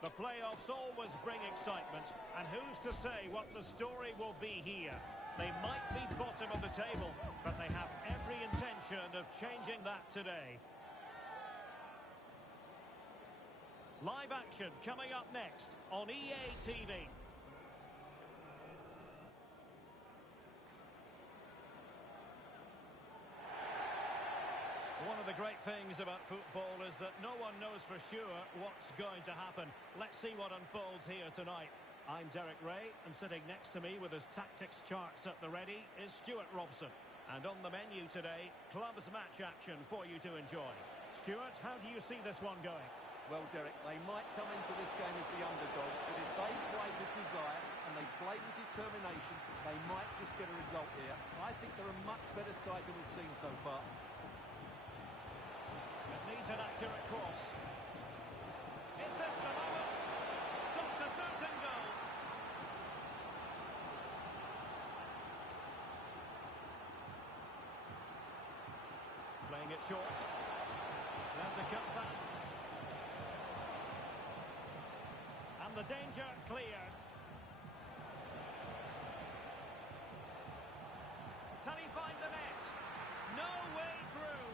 The playoffs always bring excitement, and who's to say what the story will be here? They might be bottom of the table, but they have every intention of changing that today. Live action coming up next on EA TV. One of the great things about football is that no one knows for sure what's going to happen. Let's see what unfolds here tonight. I'm Derek Ray, and sitting next to me with his tactics charts at the ready is Stuart Robson. And on the menu today, clubs match action for you to enjoy. Stuart, how do you see this one going? Well, Derek, they might come into this game as the underdogs, but if they play with desire and they play with determination, they might just get a result here. I think they're a much better side than we've seen so far. It needs an accurate cross. Is this the moment? Dr. Certain goal. Playing it short. There's the cut back. And the danger cleared. Can he find the net? No way through.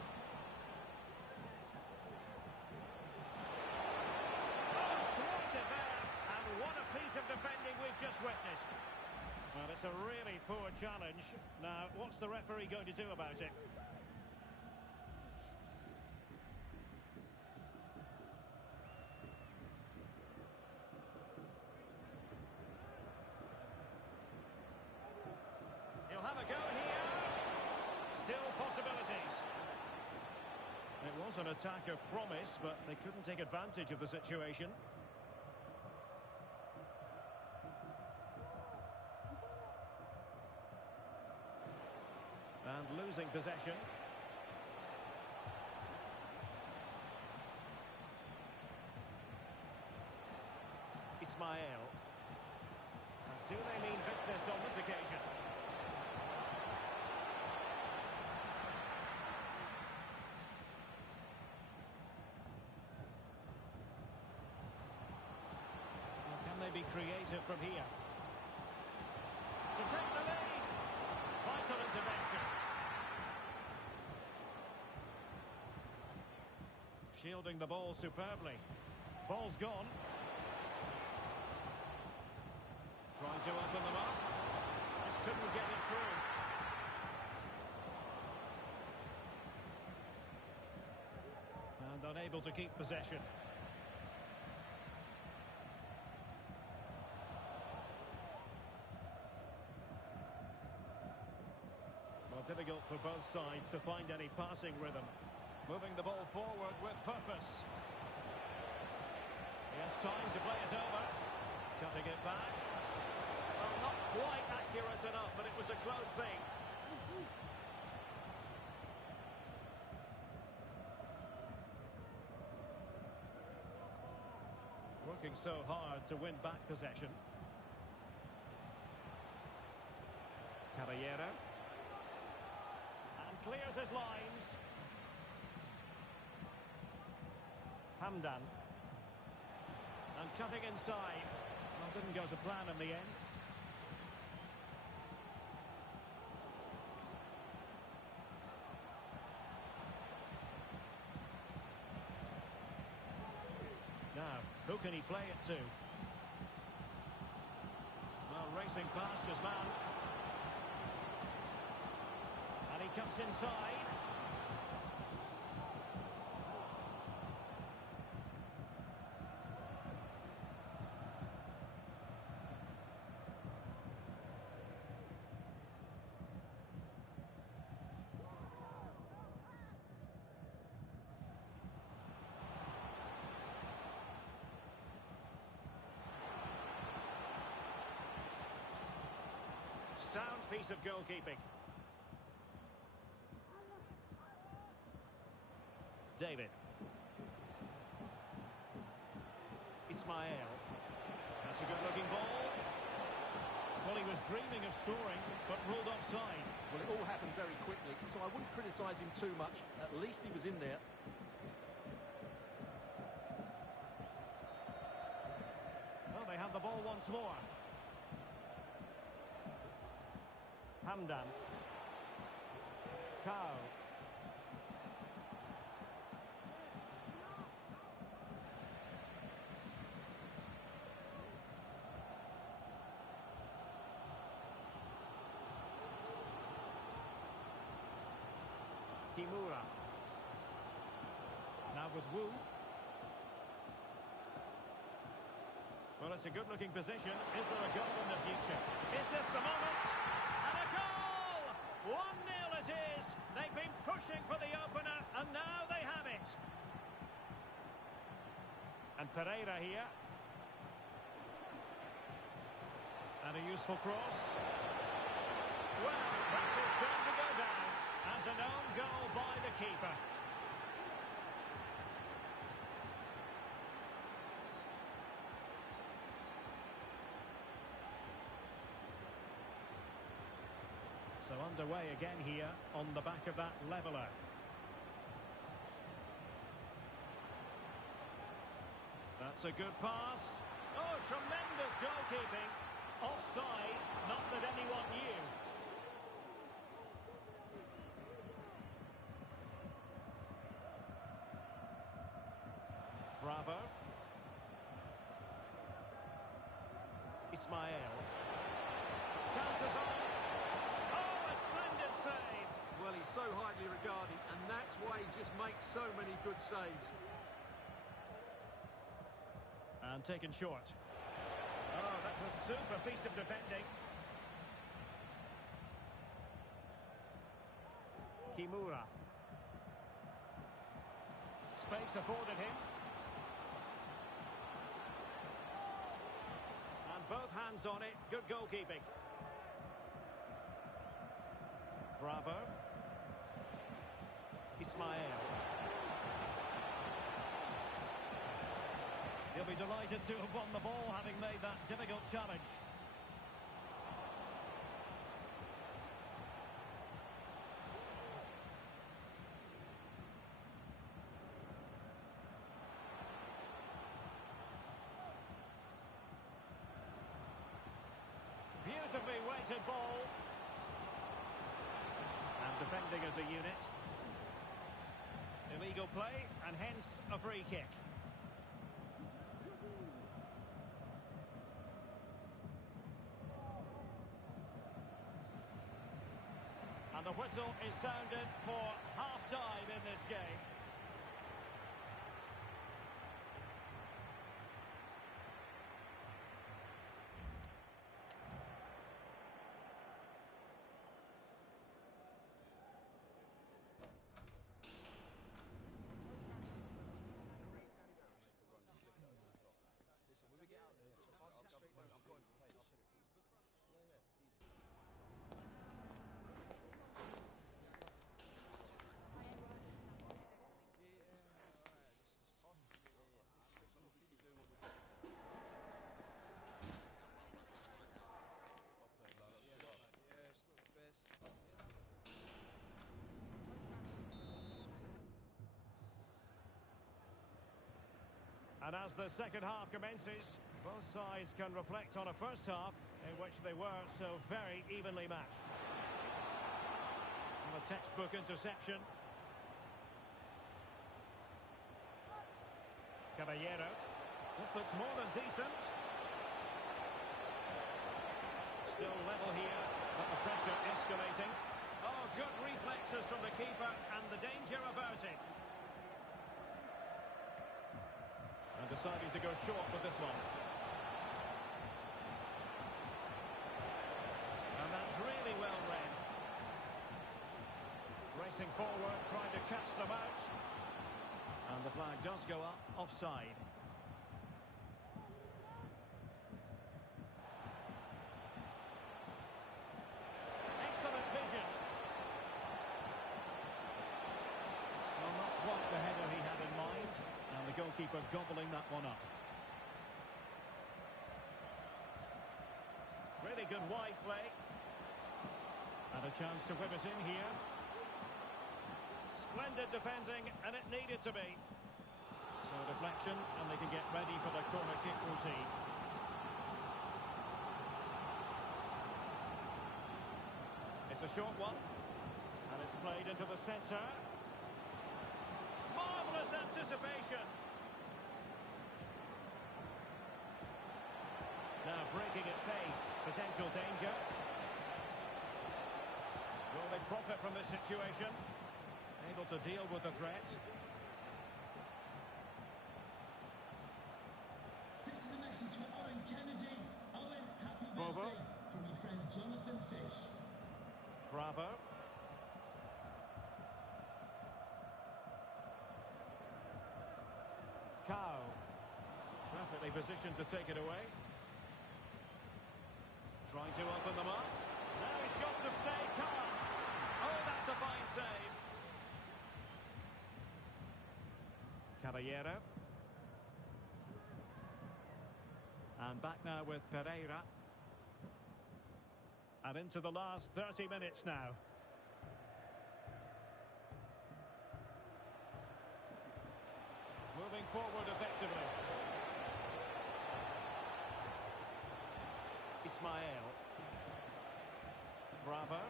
What a piece of defending we've just witnessed. Well, it's a really poor challenge. Now, what's the referee going to do about it? He'll have a go here. Still possibilities. It was an attack of promise, but they couldn't take advantage of the situation. And losing possession. Ismail. And do they mean business on this occasion? Or can they be creative from here? To take the lead. Vital intervention. Shielding the ball superbly. Ball's gone. Trying to open them up. Just couldn't get it through. And unable to keep possession. Well, difficult for both sides to find any passing rhythm. Moving the ball forward with purpose. He has time to play it over. Cutting it back. Well, not quite accurate enough, but it was a close thing. Working so hard to win back possession. Caballero. And clears his lines. Hamdan. And cutting inside. Well, didn't go to plan in the end. Now, who can he play it to? Well, racing past his man. And he cuts inside. Sound piece of goalkeeping. David. Ismail. That's a good-looking ball. Well, he was dreaming of scoring, but ruled offside. Well, it all happened very quickly, so I wouldn't criticise him too much. At least he was in there. Hamdan. Kao. Kimura. Now with Wu. Well, it's a good-looking position. Is there a goal in the future? Is this the moment? And a goal! 1-0 it is. They've been pushing for the opener, and now they have it. And Pereira here. And a useful cross. Well, that is going to go down as an own goal by the keeper. So underway again here on the back of that leveller. That's a good pass. Oh, tremendous goalkeeping. Offside, not that anyone knew. Bravo. Ismail. Chances on. Oh, a splendid save. Well, he's so highly regarded, and that's why he just makes so many good saves. And taken short. Oh, that's a super piece of defending. Kimura. Space afforded him. And both hands on it. Good goalkeeping. Bravo. Ismail. He'll be delighted to have won the ball, having made that difficult challenge. Beautifully weighted ball. And defending as a unit. Illegal play, and hence a free kick. And the whistle is sounded for half-time in this game. And as the second half commences, both sides can reflect on a first half in which they were so very evenly matched. And a textbook interception. Caballero. This looks more than decent. Still level here, but the pressure escalating. Oh, good reflexes from the keeper, and the danger averted. And deciding to go short with this one. And that's really well read. Racing forward, trying to catch them out. And the flag does go up, offside. Excellent vision. Well, not quite the header he had in mind. And the goalkeeper gobbling that one up. Really good wide play. And a chance to whip it in here. Splendid defending, and it needed to be. So a deflection, and they can get ready for the corner kick routine. It's a short one. And it's played into the centre. Marvellous anticipation. Now breaking at pace. Potential danger. Will they profit from this situation? Able to deal with the threat. This is a message for Owen Kennedy. Owen, happy Bravo. birthday from your friend Jonathan Fish. Bravo. Cow. Perfectly positioned to take it away. Trying to open them up. Now he's got to stay calm. Oh, that's a fine save. Caballero. And back now with Pereira. And into the last 30 minutes now. Moving forward effectively. Ismail. Bravo.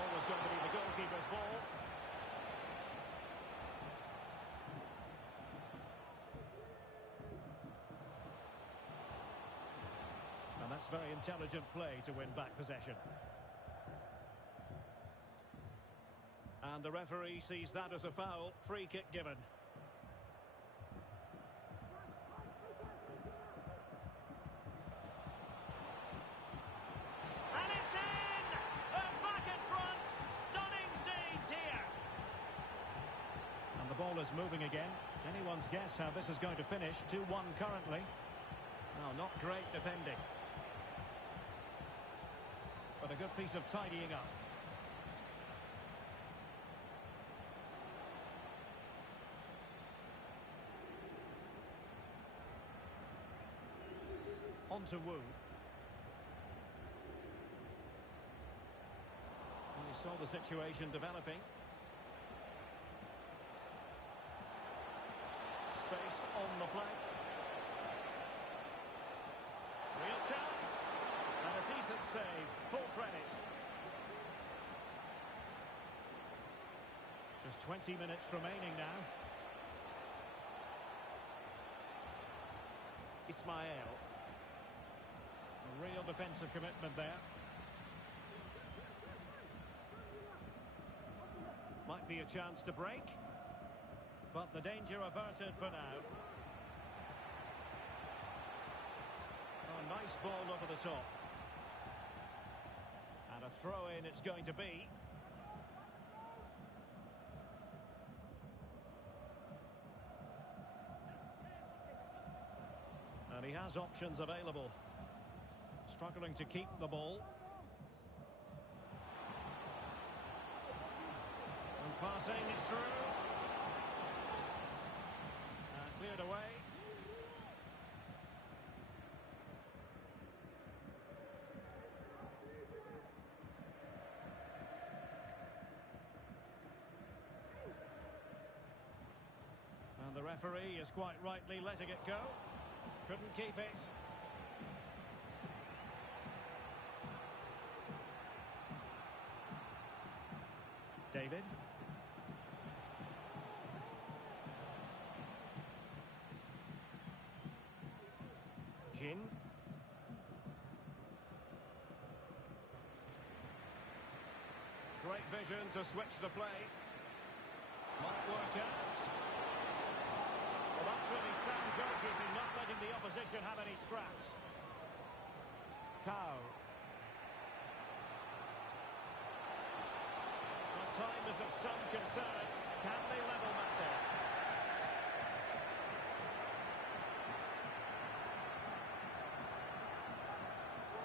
Always going to be the goalkeeper's ball. And that's very intelligent play to win back possession. And the referee sees that as a foul. Free kick given. And it's in! They're back in front! Stunning scenes here! And the ball is moving again. Anyone's guess how this is going to finish. 2-1 currently. Well, not great defending. But a good piece of tidying up. On to Wu. And he saw the situation developing. Space on the flank. Real chance. And a decent save. Full credit. Just 20 minutes remaining now. Ismail. A real defensive commitment there. Might be a chance to break. But the danger averted for now. Oh, nice ball over the top. And a throw-in it's going to be. And he has options available. Struggling to keep the ball. And passing it through. Cleared away. And the referee is quite rightly letting it go. Couldn't keep it. David. Jin. Great vision to switch the play. Might work out. Well, that's really sound goalkeeping, not letting the opposition have any scraps. Cow. Well, time is of some concern. Can they level matters?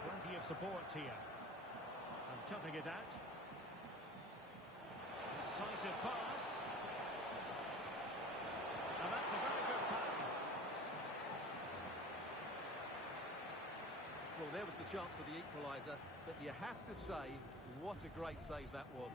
Plenty of support here. And cutting it out. Decisive pass. And that's a very good pass. Well, there was the chance for the equaliser, but you have to say, what a great save that was.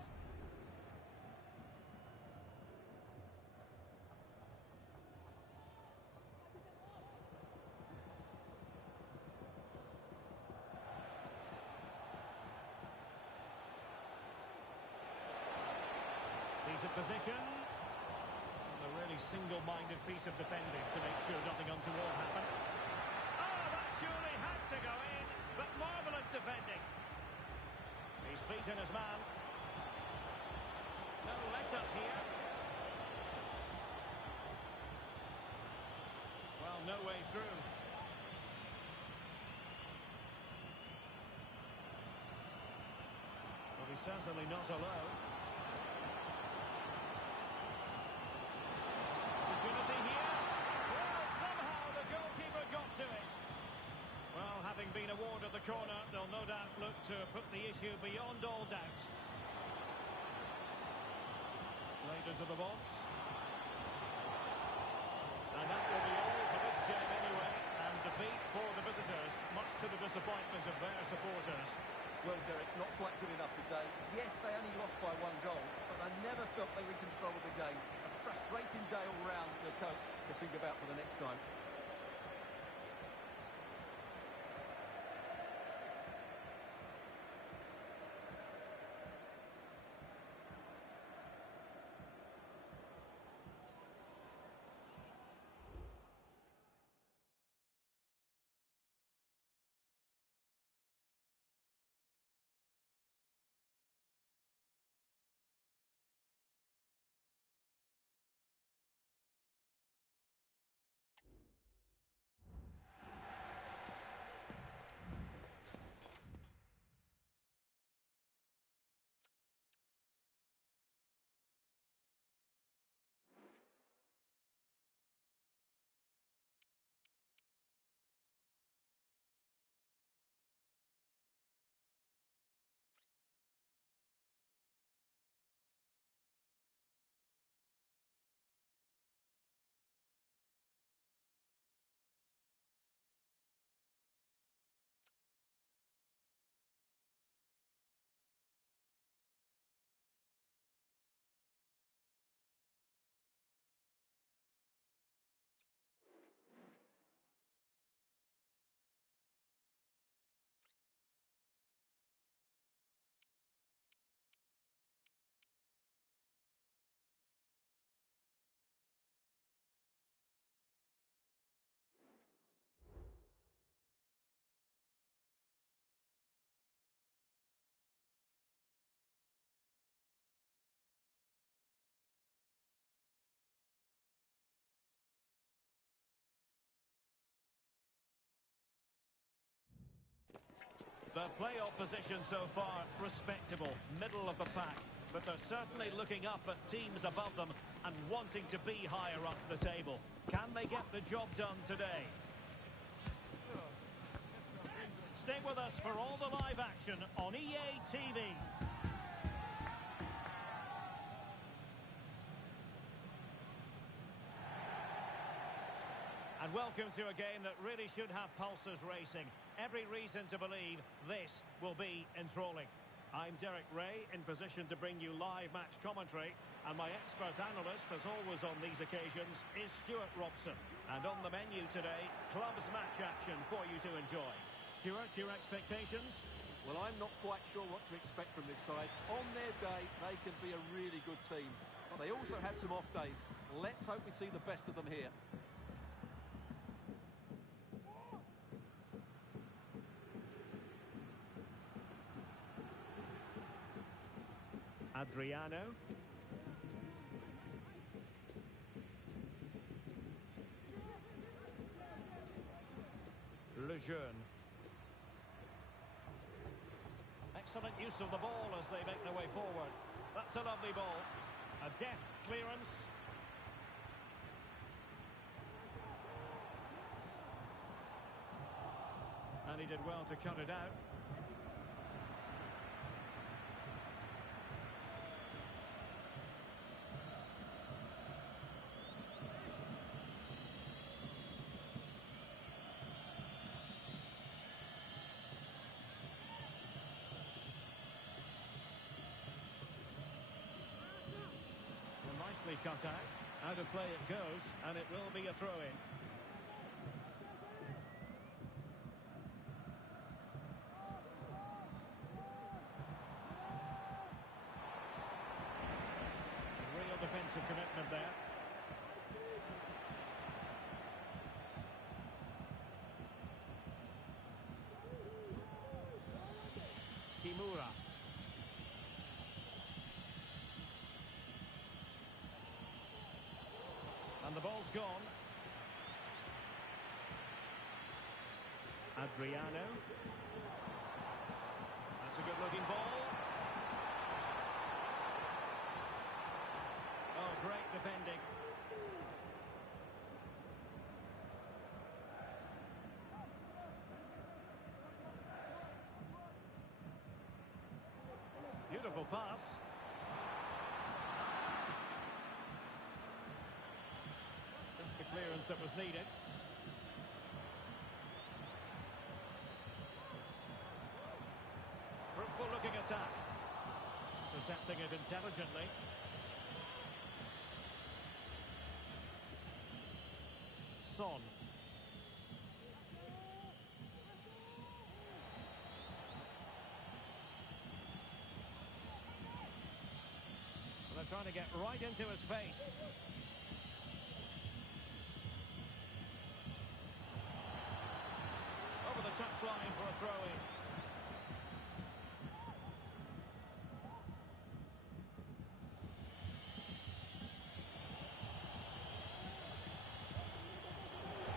defensive position. And a really single-minded piece of defending to make sure nothing untoward happened. Oh, that surely had to go in, but marvellous defending. He's beaten his man. No let-up here. Well, no way through. Well, he's certainly not alone. Opportunity here. Well, somehow the goalkeeper got to it. Well, having been awarded the corner, they'll no doubt look to put the issue beyond all doubt. Played into the box. And that will be all for this game anyway. And defeat for the visitors, much to the disappointment of their supporters. Well, Derek, not quite good enough today. Yes, they only lost by 1 goal, but I never felt they were in control of the game. A frustrating day all round for the coach to think about for the next time. The playoff position so far, respectable, middle of the pack. But they're certainly looking up at teams above them and wanting to be higher up the table. Can they get the job done today? Stay with us for all the live action on EA TV. And welcome to a game that really should have pulses racing. Every reason to believe this will be enthralling. I'm Derek Ray, in position to bring you live match commentary. And my expert analyst, as always on these occasions, is Stuart Robson. And on the menu today, clubs match action for you to enjoy. Stuart, your expectations? Well, I'm not quite sure what to expect from this side. On their day, they can be a really good team. But they also have some off days. Let's hope we see the best of them here. Adriano. Lejeune. Excellent use of the ball as they make their way forward. That's a lovely ball. A deft clearance. And he did well to cut it out. Nicely cut out of play it goes, and it will be a throw-in. defensive commitment there. Kimura. And the ball's gone. Adriano. That's a good-looking ball. Oh, great defending. Beautiful pass. Just the clearance that was needed. Fruitful looking attack. Intercepting it intelligently. Son. And they're trying to get right into his face. Over the touchline for a throw-in.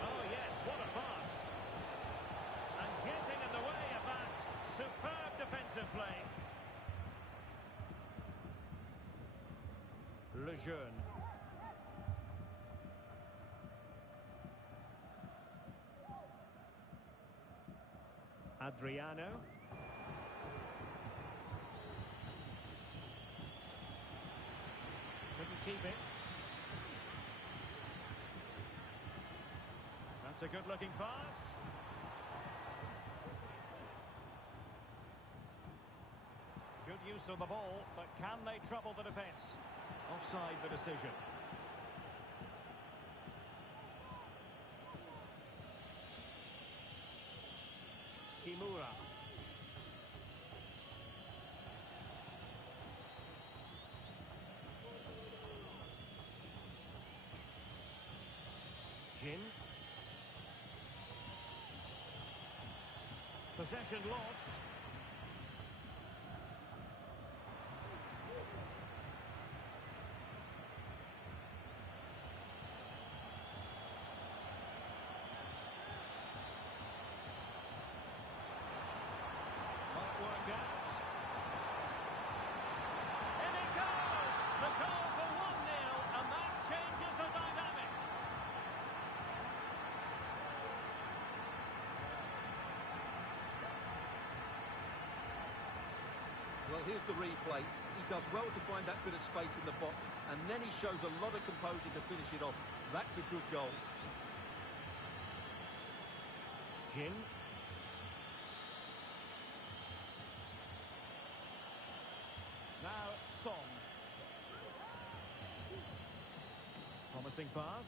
Oh yes, what a pass. And getting in the way of that. Superb defensive play. Lejeune. Adriano. Couldn't keep it. That's a good-looking pass. Good use of the ball, but can they trouble the defence? Offside the decision. Kimura. Jin. Possession lost. Might work out. In it goes! The goal for 1-0, and that changes the dynamic. Well, here's the replay. He does well to find that bit of space in the box, and then he shows a lot of composure to finish it off. That's a good goal. Jin. Now, Son. Promising pass.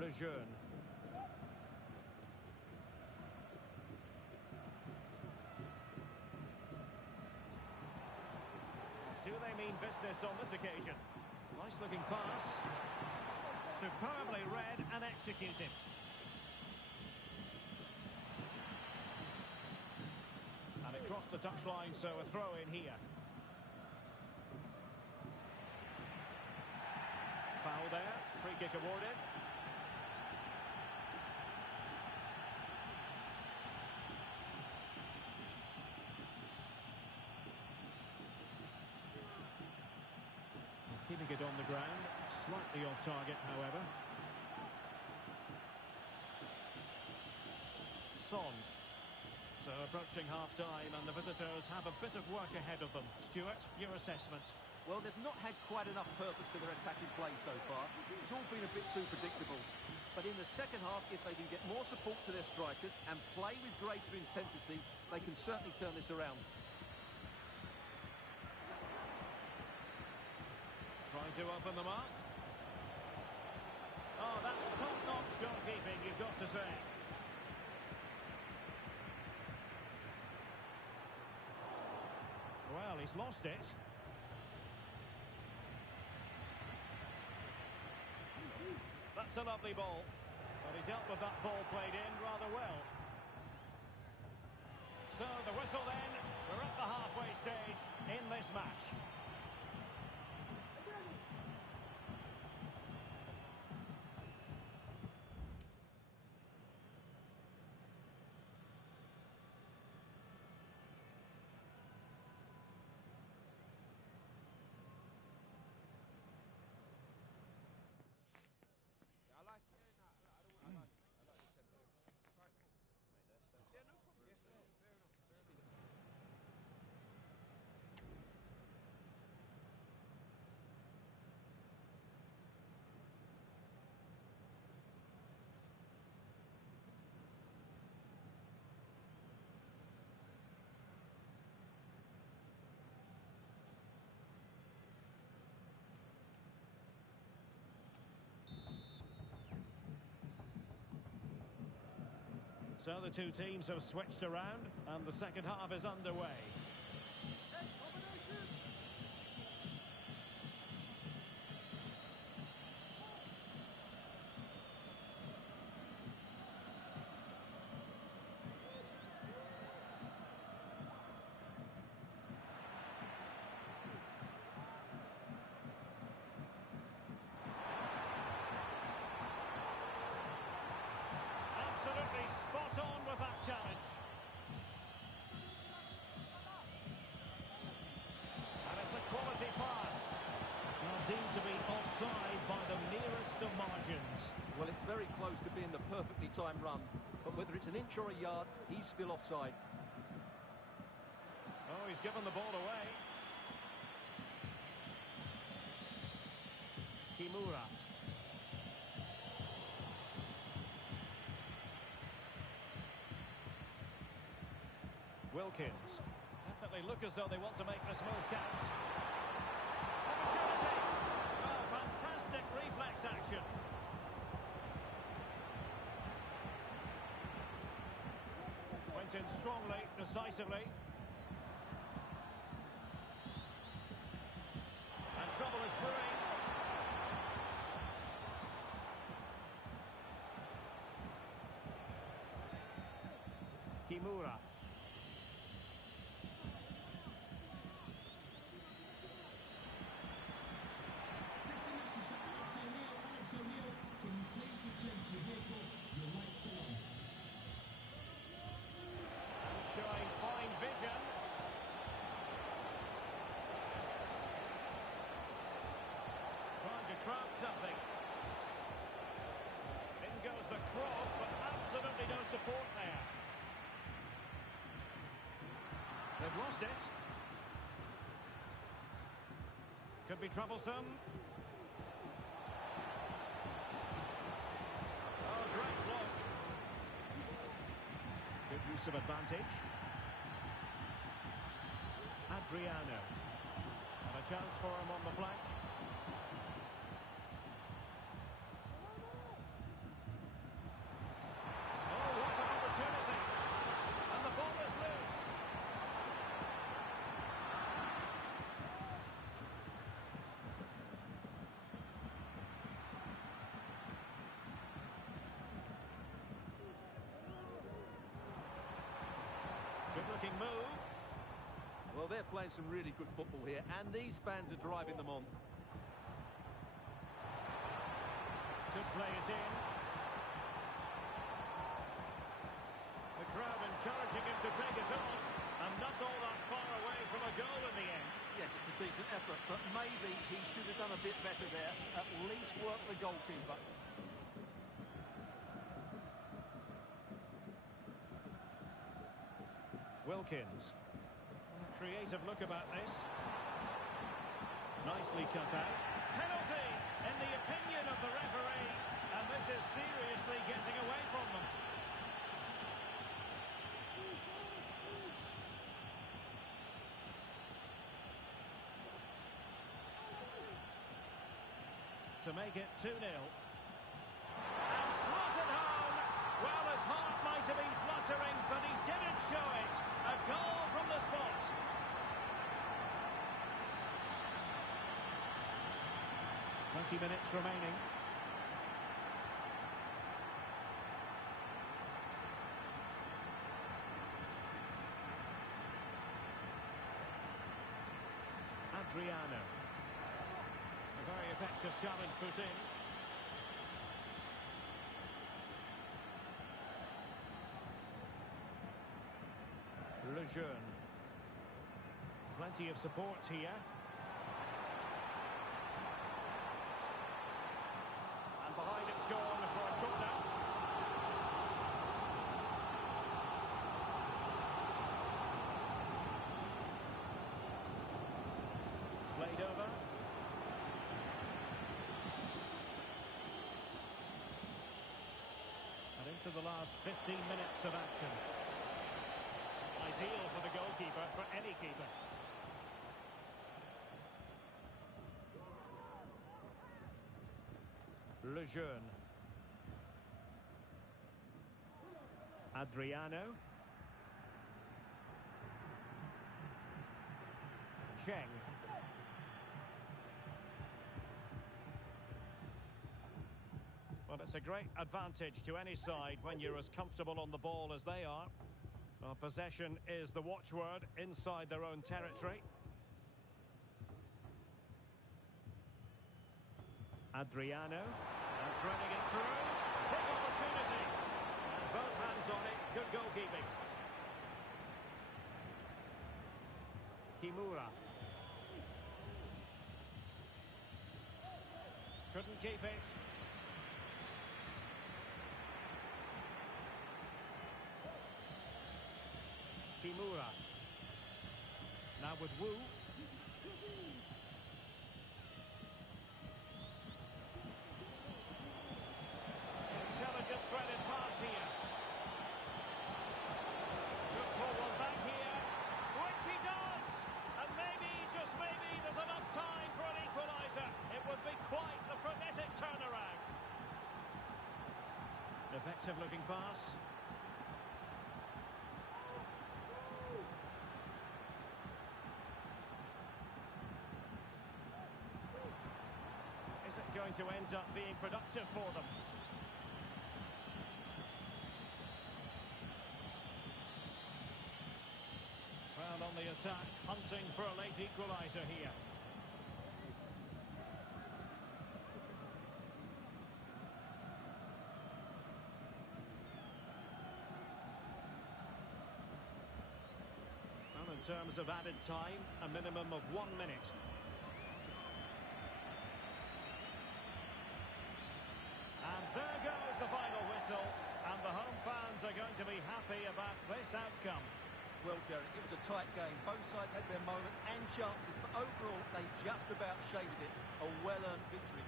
Lejeune. Do they mean business on this occasion? Nice looking pass. Superbly read and executed. And it crossed the touchline, so a throw in here. Foul there, free kick awarded. Keeping it on the ground, slightly off target, however. Son. So approaching half-time, and the visitors have a bit of work ahead of them. Stuart, your assessment? Well, they've not had quite enough purpose to their attacking play so far. It's all been a bit too predictable. But in the second half, if they can get more support to their strikers and play with greater intensity, they can certainly turn this around. Trying to open them up. Oh, that's top-notch goalkeeping, you've got to say. has lost it. That's a lovely ball. But he dealt with that ball played in rather well. So the whistle then. We're at the halfway stage in this match. So the two teams have switched around and the second half is underway. Absolutely spot on with that challenge. And it's a quality pass. Now deemed to be offside by the nearest of margins. Well, it's very close to being the perfectly timed run, but whether it's an inch or a yard, he's still offside. Oh, he's given the ball away. Kimura. Wilkins. Definitely look as though they want to make this move count. Opportunity! Oh, fantastic reflex action. Went in strongly, decisively. And trouble is brewing. Kimura. Showing fine vision. Trying to craft something. In goes the cross, but absolutely no support there. They've lost it. Could be troublesome. Oh, great block. Good use of advantage. Adriano. And a chance for him on the flank. Oh, what an opportunity. And the ball is loose. Good-looking move. Well, they're playing some really good football here, and these fans are driving them on. Could play it in. The crowd encouraging him to take it on, and not all that far away from a goal in the end. Yes, it's a decent effort, but maybe he should have done a bit better there. At least work the goalkeeper. Wilkins. Creative look about this. Nicely cut out. Penalty, in the opinion of the referee, and this is seriously getting away from them. To make it 2-0. And slotted home. Well, his heart might have been fluttering, but he didn't show it. A goal from the spot. 20 minutes remaining. Adriano. A very effective challenge put in. Lejeune. Plenty of support here. And behind it's gone for a corner. Played over. And into the last 15 minutes of action. Ideal for the goalkeeper, for any keeper. Lejeune. Adriano. Cheng. Well, it's a great advantage to any side when you're as comfortable on the ball as they are. Well, possession is the watchword inside their own territory. Adriano. And threading it through. Big opportunity. And both hands on it. Good goalkeeping. Kimura. Couldn't keep it. Kimura. Now with Wu. Intelligent threaded pass here. Should pull one back here. Which he does! And maybe, just maybe, there's enough time for an equaliser. It would be quite a frenetic turnaround. Effective looking pass. Is it going to end up being productive for them? Well, on the attack, hunting for a late equaliser here. Well, in terms of added time, a minimum of 1 minute. And there goes the final whistle, and the home fans are going to be happy about this outcome. Well, Derek, it was a tight game. Both sides had their moments and chances, but overall, they just about shaded it. A well-earned victory.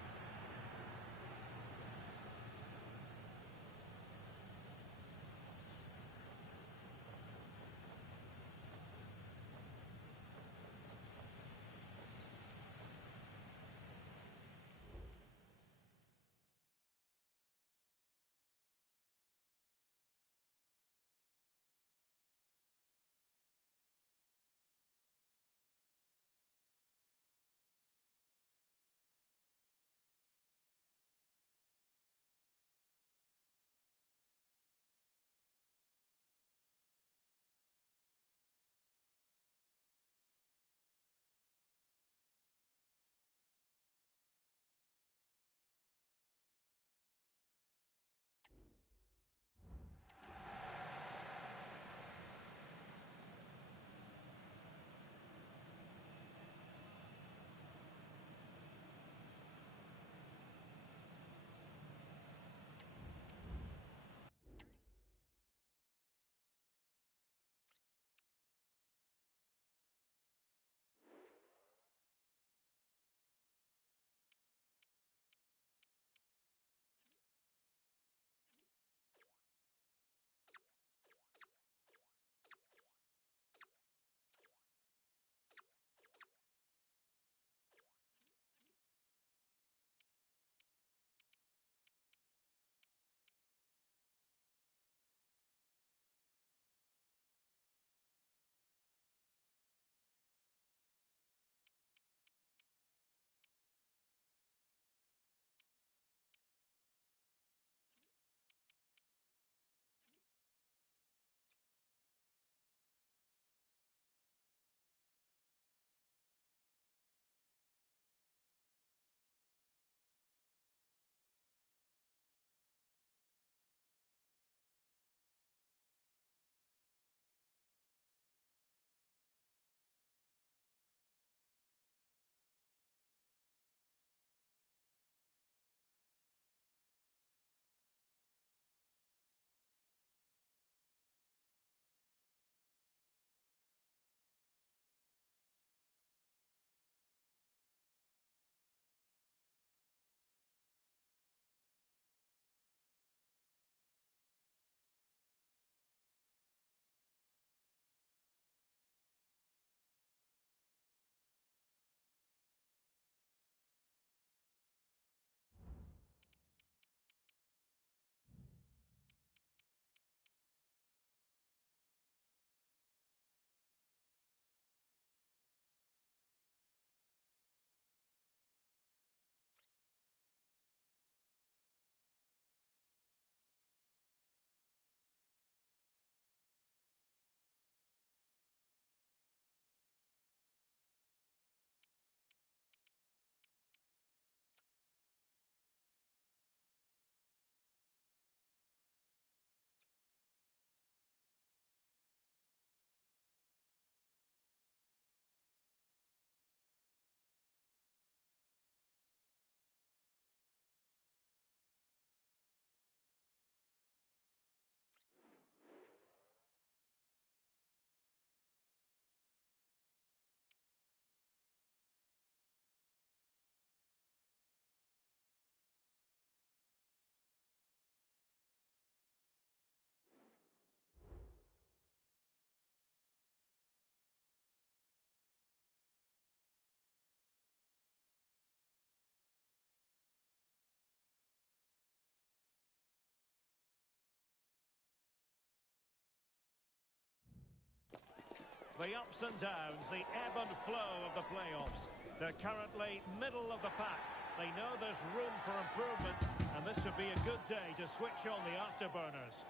the ups and downs, the ebb and flow of the playoffs. They're currently middle of the pack. They know there's room for improvement, and this should be a good day to switch on the afterburners.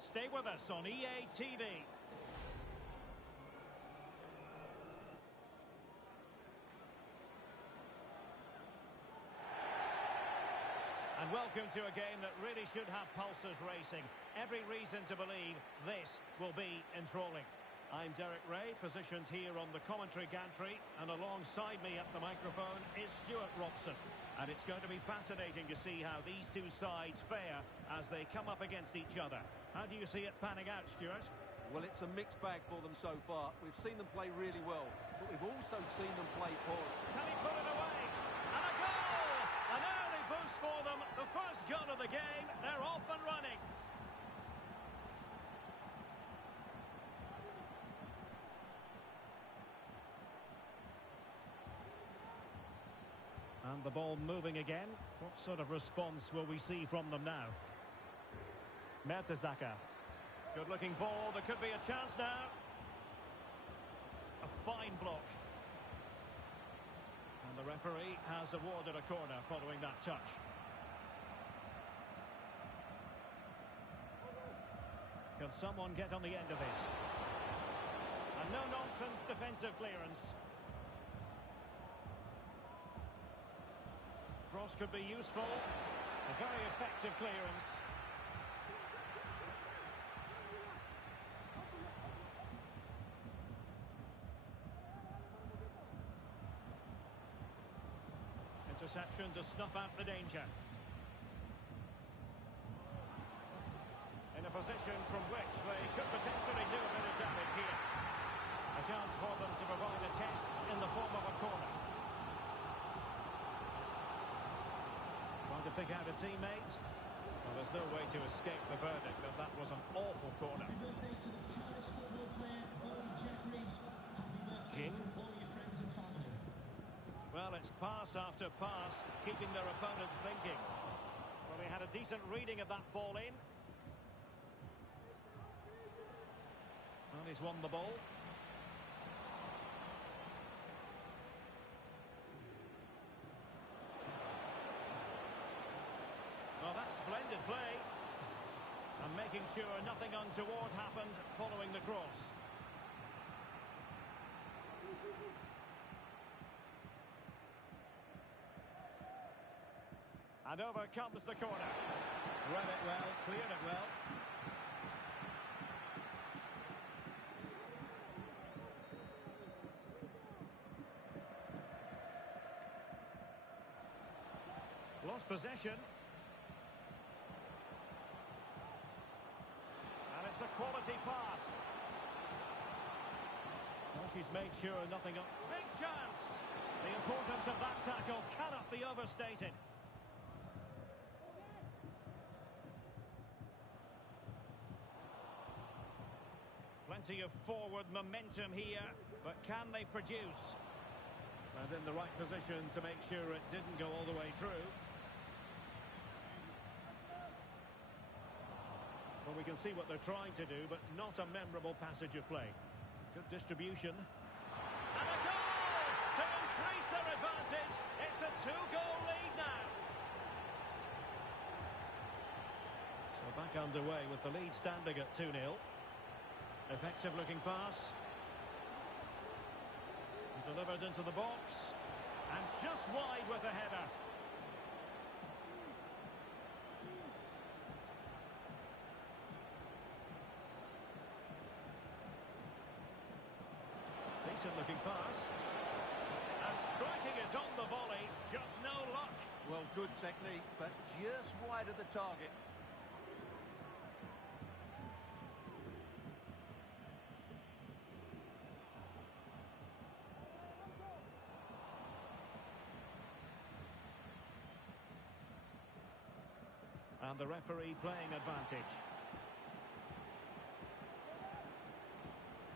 Stay with us on EA TV. And welcome to a game that really should have pulses racing. Every reason to believe this will be enthralling. I'm Derek Ray, positioned here on the commentary gantry, and alongside me at the microphone is Stuart Robson. And it's going to be fascinating to see how these two sides fare as they come up against each other. How do you see it panning out, Stuart? Well, it's a mixed bag for them so far. We've seen them play really well, but we've also seen them play poorly. Can he put it away? And a goal! An early boost for them. The first goal of the game. They're off and running. And the ball moving again. What sort of response will we see from them now? Mertesacker. Good-looking ball. There could be a chance now. A fine block. And the referee has awarded a corner following that touch. Can someone get on the end of this? And no-nonsense defensive clearance. Cross could be useful. A very effective clearance. Interception to snuff out the danger. In a position from which they could potentially do a bit of damage here. A chance for them to provide a test in the form of a corner. To pick out a teammate. Well, there's no way to escape the verdict that that was an awful corner. Happy birthday to the Palace football player, Gordon Jeffries. Happy birthday Jing. from all your friends and family. Well, it's pass after pass, keeping their opponents thinking. Well, they had a decent reading of that ball in. And he's won the ball. Well, that's splendid play. And making sure nothing untoward happened following the cross. And over comes the corner. Read it well, cleared it well. Lost possession. It's a quality pass. Well, she's made sure nothing up. Big chance! The importance of that tackle cannot be overstated. Plenty of forward momentum here, but can they produce? And in the right position to make sure it didn't go all the way through. Well, we can see what they're trying to do, but not a memorable passage of play. Good distribution. And a goal to increase their advantage. It's a two-goal lead now. So back underway with the lead standing at 2-0. Effective looking pass. Delivered into the box. And just wide with a header. Looking pass. And striking it on the volley. Just no luck. Well, good technique, but just wide of the target. And the referee playing advantage.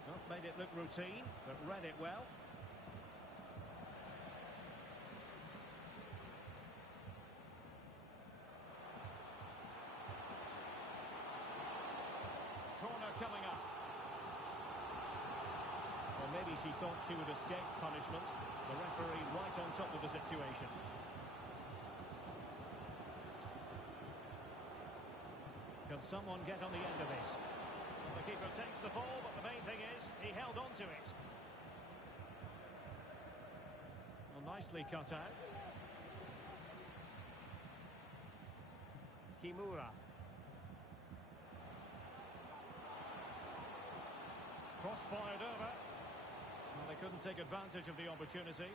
Not made it look routine, but read it well. Corner coming up. she thought she would escape punishment. The referee right on top of the situation. Can someone get on the end of this? Well, the keeper takes the ball, but the main thing is he held on to it. Well, nicely cut out. Kimura. Cross fired over. Well, they couldn't take advantage of the opportunity.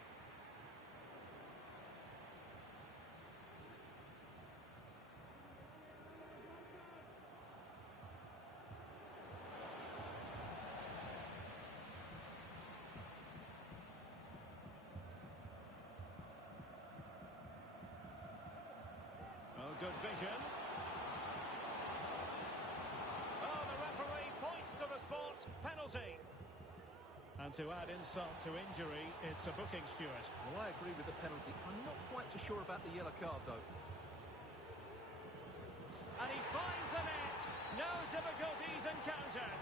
Oh, good vision. Oh, the referee points to the spot. Penalty. And to add insult to injury, it's a booking, Stuart. Well, I agree with the penalty. I'm not quite so sure about the yellow card, though. And he finds the net. No difficulties encountered.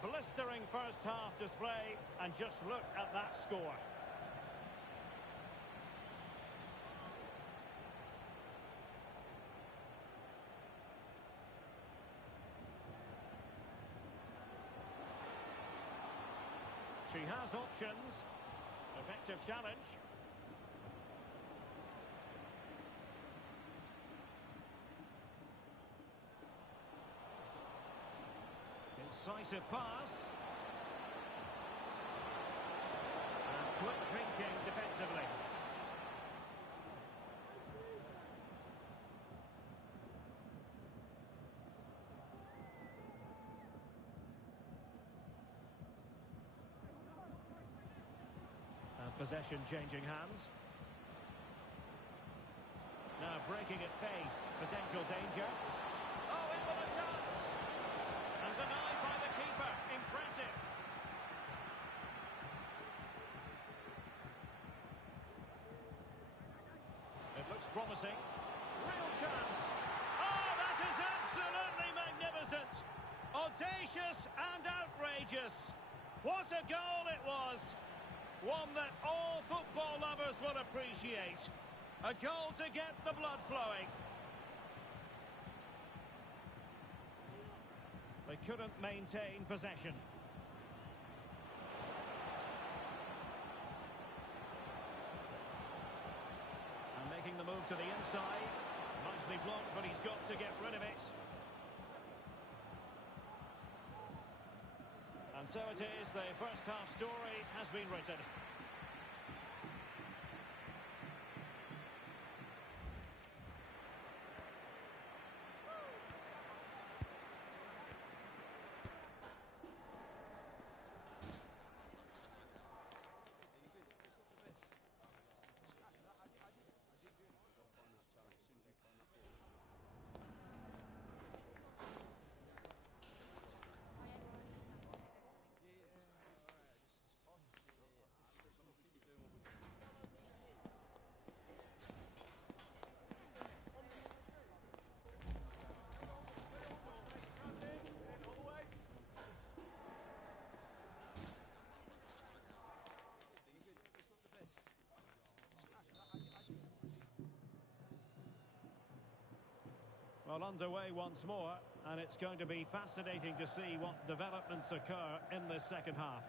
Blistering first half display, and just look at that score. She has options. Effective challenge. Incisive pass. And quick thinking defensively. And possession changing hands. Now breaking at pace. Potential danger. Oh, in with a chance. And denied by the keeper. Impressive. It looks promising. Real chance. Oh, that is absolutely magnificent. Audacious and outrageous. What a goal it was. One that all football lovers will appreciate. A goal to get the blood flowing. They couldn't maintain possession. And making the move to the inside. Nicely blocked, but he's got to get rid of it. And so it is, the first half story has been written. Well, underway once more, and it's going to be fascinating to see what developments occur in this second half.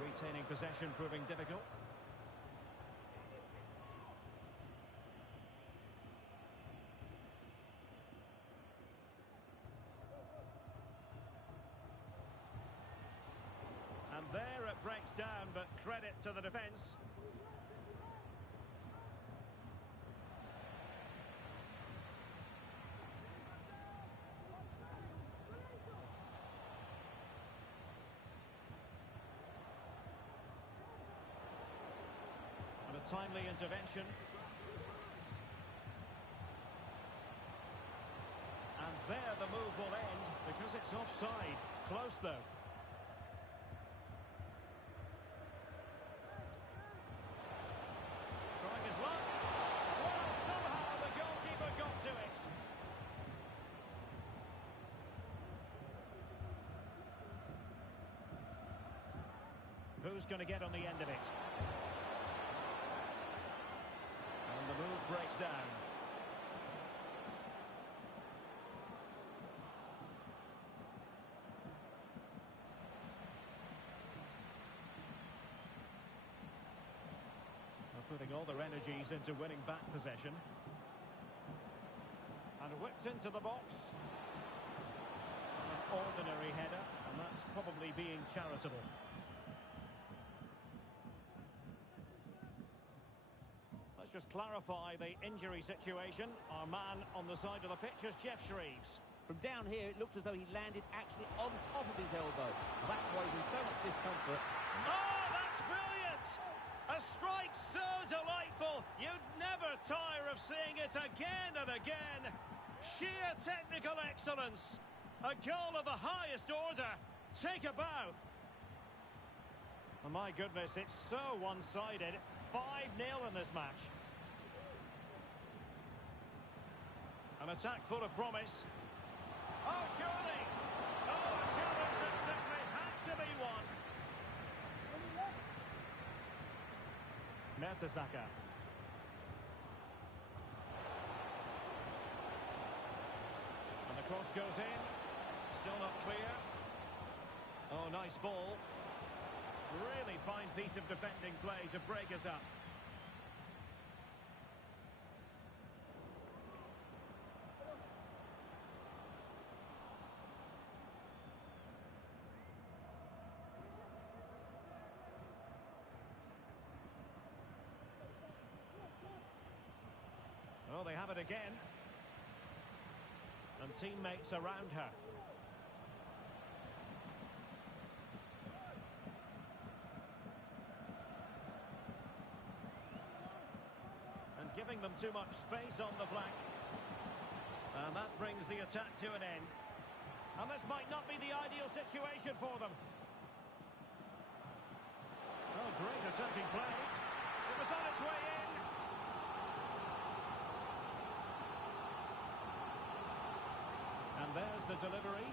Retaining possession proving difficult. And there it breaks down, but credit to the defence. And a timely intervention. And there the the move will end because it's offside. Close, though. Trying his luck. Well, somehow the goalkeeper got to it. Who's going to get on the end of it? And the move breaks down. Putting all their energies into winning back possession. And whipped into the box. An ordinary header, and that's probably being charitable. Let's just clarify the injury situation. Our man on the side of the pitch is Geoff Shreeves. From down here, it looks as though he landed actually on top of his elbow. That's why he's in so much discomfort. Oh, that's brilliant! A strike so delightful, you'd never tire of seeing it again and again. Sheer technical excellence. A goal of the highest order. Take a bow. Oh, my goodness, it's so one-sided. 5-0 in this match. An attack full of promise. Oh, surely! Oh, a challenge that simply had to be won. Mertesacker. And the cross goes in. Still not clear. Oh, nice ball. Really fine piece of defending play to break us up. Oh, they have it again. And teammates around her. And giving them too much space on the flank. And that brings the attack to an end. And this might not be the ideal situation for them. Oh, great attacking play. It was on its way in. And there's the delivery.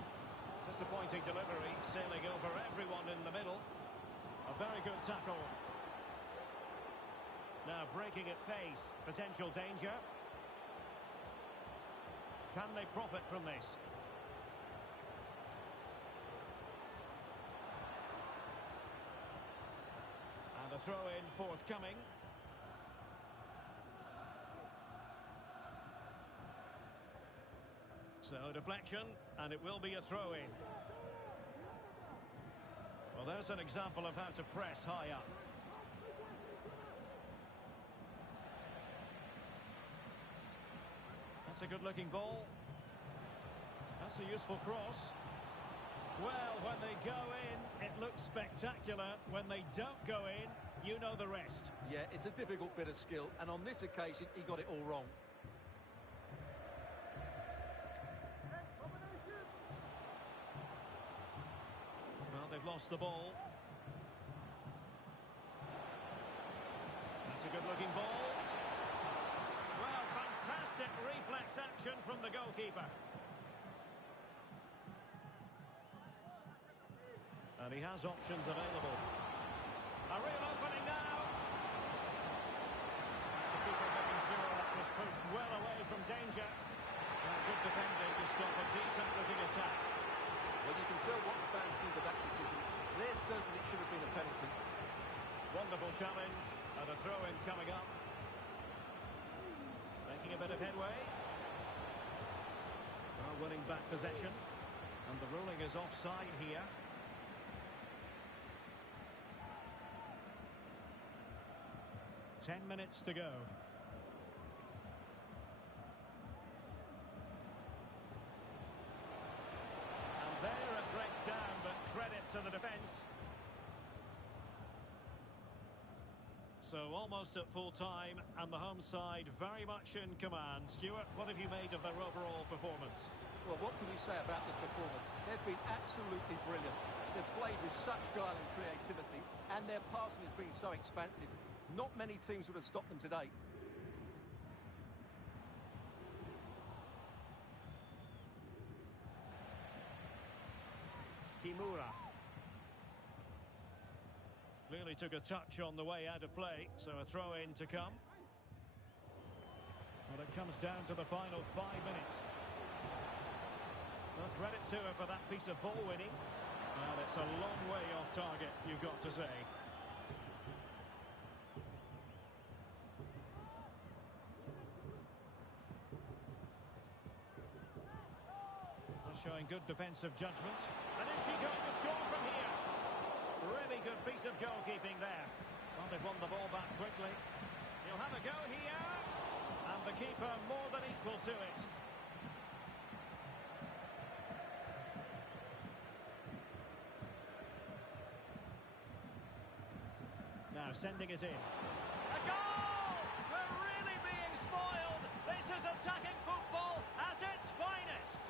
Disappointing delivery, sailing over everyone in the middle. A very good tackle. Now breaking at pace. Potential danger. Can they profit from this? And a throw-in forthcoming. So deflection, and it will be a throw-in. Well, there's an example of how to press high up. That's a good-looking ball. That's a useful cross. Well, when they go in, it looks spectacular. When they don't go in, you know the rest. Yeah, it's a difficult bit of skill, and on this occasion, he got it all wrong. Well, they've lost the ball. That's a good-looking ball. Well, fantastic reflex action from the goalkeeper. And he has options available. A real opening now. The keeper making sure that was pushed well away from danger. Good defending to stop a decent-looking attack. Well, you can tell what the fans think of that decision. There certainly should have been a penalty. Wonderful challenge, and a throw-in coming up. Making a bit of headway. Winning back possession. And the ruling is offside here. Ten minutes to go. And there it breaks down, but credit to the defence. So almost at full time, and the home side very much in command. Stuart, what have you made of their overall performance? Well, what can you say about this performance? They've been absolutely brilliant. They've played with such guile and creativity, and their passing has been so expansive. Not many teams would have stopped them today. Kimura. Clearly took a touch on the way out of play, so a throw-in to come. Well, it comes down to the final 5 minutes. Well, credit to her for that piece of ball winning. Well, it's a long way off target, you've got to say. Well, showing good defensive judgment. And is she going to score from here? Really good piece of goalkeeping there. Well, they've won the ball back quickly. He'll have a go here. And the keeper more than equal to it. Now sending it in. A goal! We're really being spoiled. This is attacking football at its finest.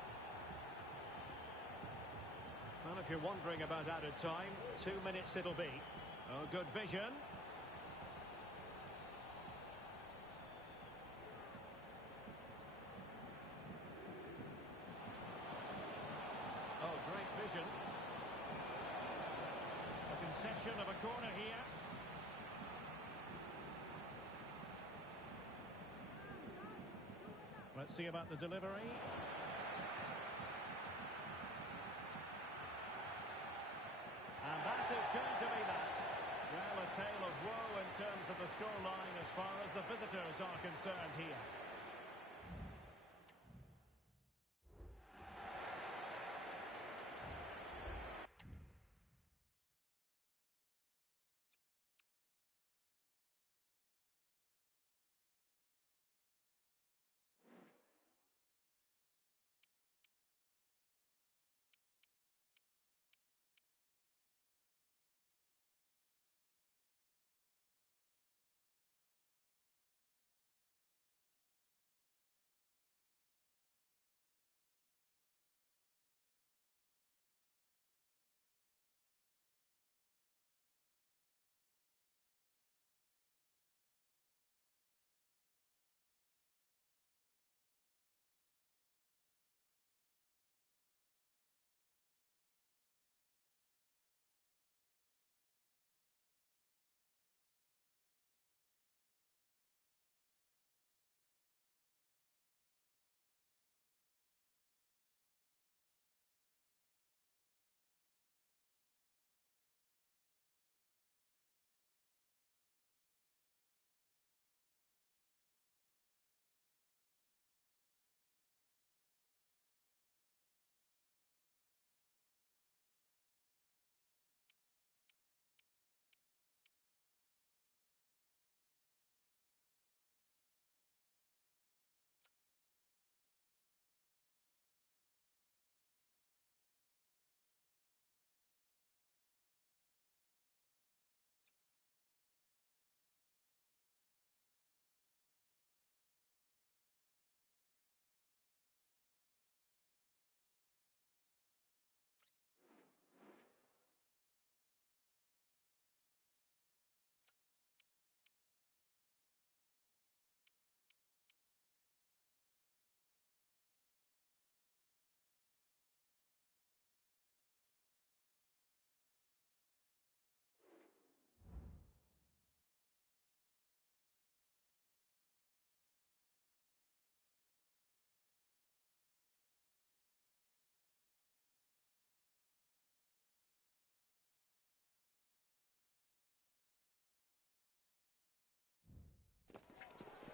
Well, if you're wondering about added time, 2 minutes it'll be. Oh, good vision. Oh, great vision. A concession of a corner here. Let's see about the delivery. And that is going to be that. Well, a tale of woe in terms of the scoreline as far as the visitors are concerned here.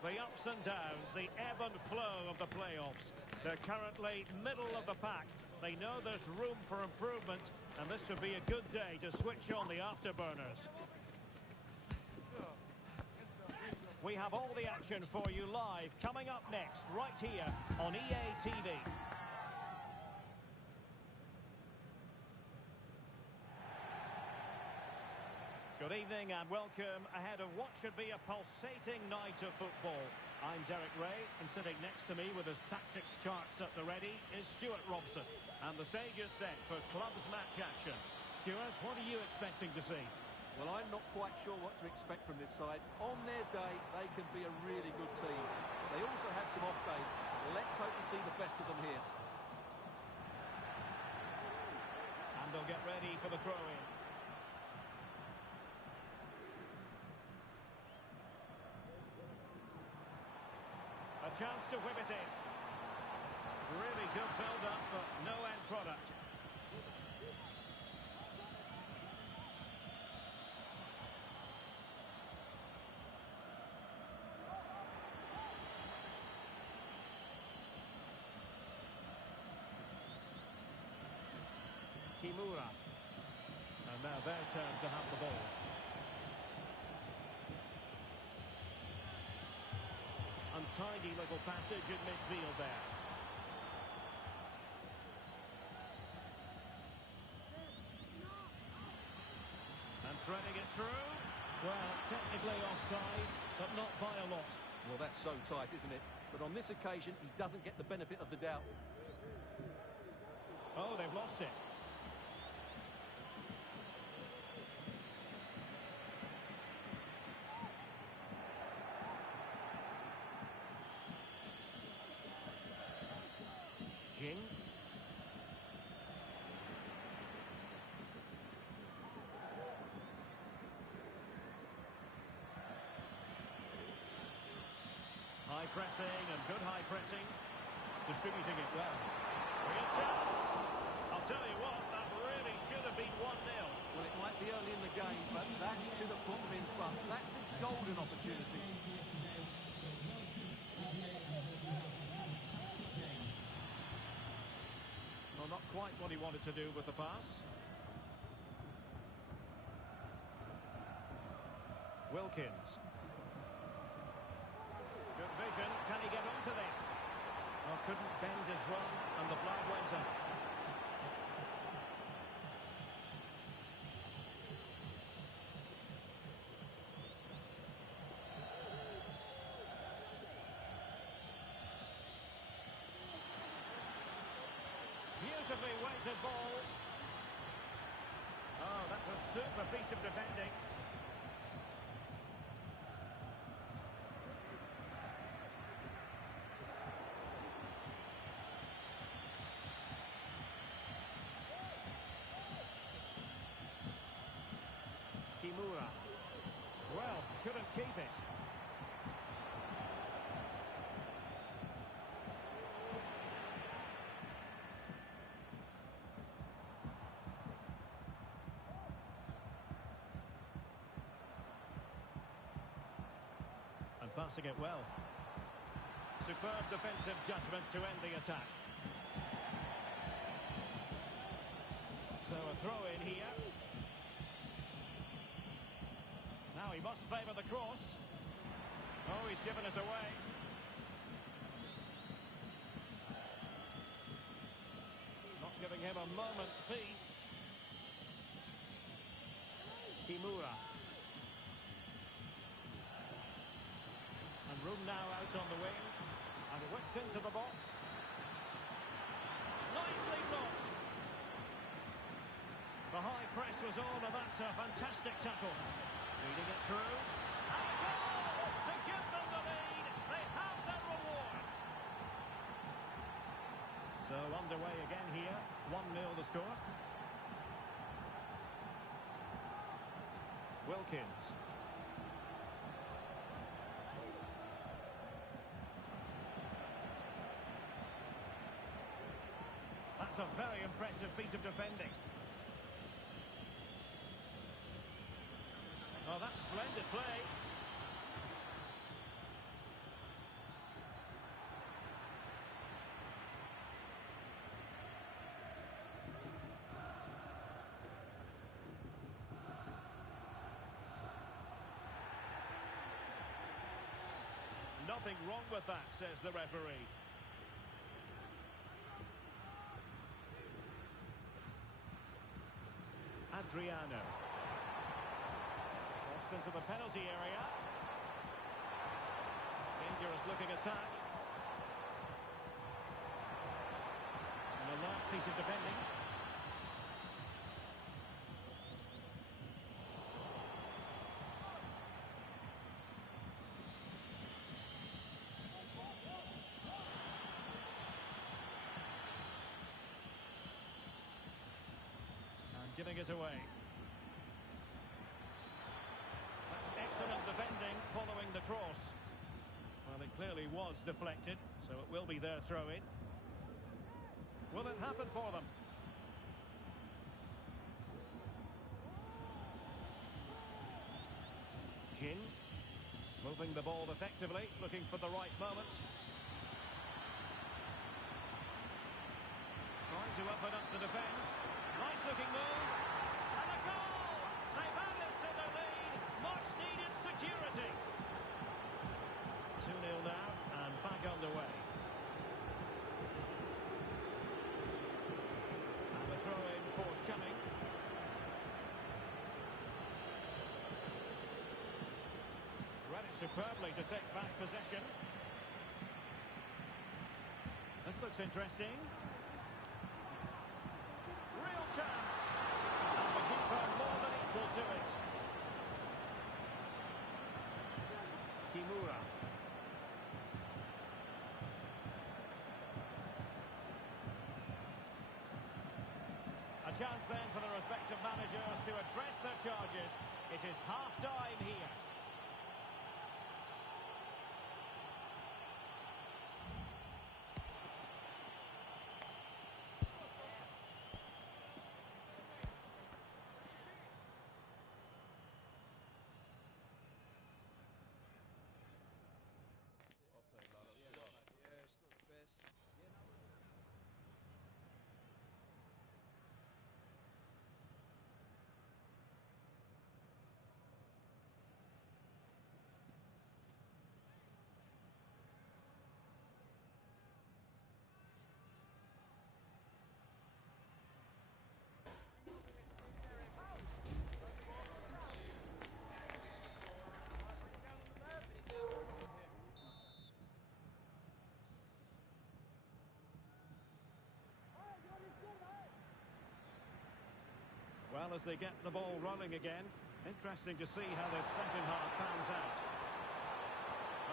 The ups and downs, the ebb and flow of the playoffs. They're currently middle of the pack. They know there's room for improvement, and this would be a good day to switch on the afterburners. We have all the action for you live, coming up next, right here on EA TV. Good evening and welcome ahead of what should be a pulsating night of football. I'm Derek Ray, and sitting next to me with his tactics charts at the ready is Stuart Robson. And the stage is set for clubs match action. Stuart, what are you expecting to see? Well, I'm not quite sure what to expect from this side. On their day, they can be a really good team. They also have some off days. Let's hope to see the best of them here. And they'll get ready for the throw-in. A chance to whip it in. Really good build-up, but no end product. Kimura. And now their turn to have the ball. Untidy little passage in midfield there. And threading it through. Well, technically offside, but not by a lot. Well, that's so tight, isn't it? But on this occasion, he doesn't get the benefit of the doubt. Oh, they've lost it. Jing. High pressing and good high pressing. Distributing it well. Real chance. I'll tell you what, that really should have been 1-0. Well, it might be early in the game, but that should have put them in front. That's a golden opportunity. Well, not quite what he wanted to do with the pass. Wilkins. Good vision. Can he get onto this? Oh, couldn't bend his run, and the flag went up. Beautifully weighted ball. Oh, that's a super piece of defending. Kimura. Well, couldn't keep it. And passing it well. Superb defensive judgment to end the attack. So a throw in here. Now he must favour the cross. Oh, he's given us away. Not giving him a moment's peace. Kimura. And room now out on the wing. And whipped into the box. Nicely blocked. The high press was on, and that's a fantastic tackle. Feeding it through. And a goal to give them the lead. They have their reward. So underway again here. 1-0 the score. Wilkins. That's a very impressive piece of defending. Oh, that's splendid play. Nothing wrong with that, says the referee. Adriano. Crossed into the penalty area. In Dangerous-looking attack. An alert piece of defending. Giving it away. That's excellent defending following the cross. Well, it clearly was deflected, so it will be their throw-in. Will it happen for them? Jin, moving the ball effectively, looking for the right moment. Trying to open up the defence. Nice looking move. And a goal! They've added to the lead. Much needed security. 2-0 now and back underway. And the throw-in forthcoming. Read it superbly to take back possession. This looks interesting. Real chance. And the keeper more than equal to it. Kimura. A chance then for the respective managers to address their charges. It is half-time here. Well, as they get the ball rolling again, interesting to see how this second half pans out.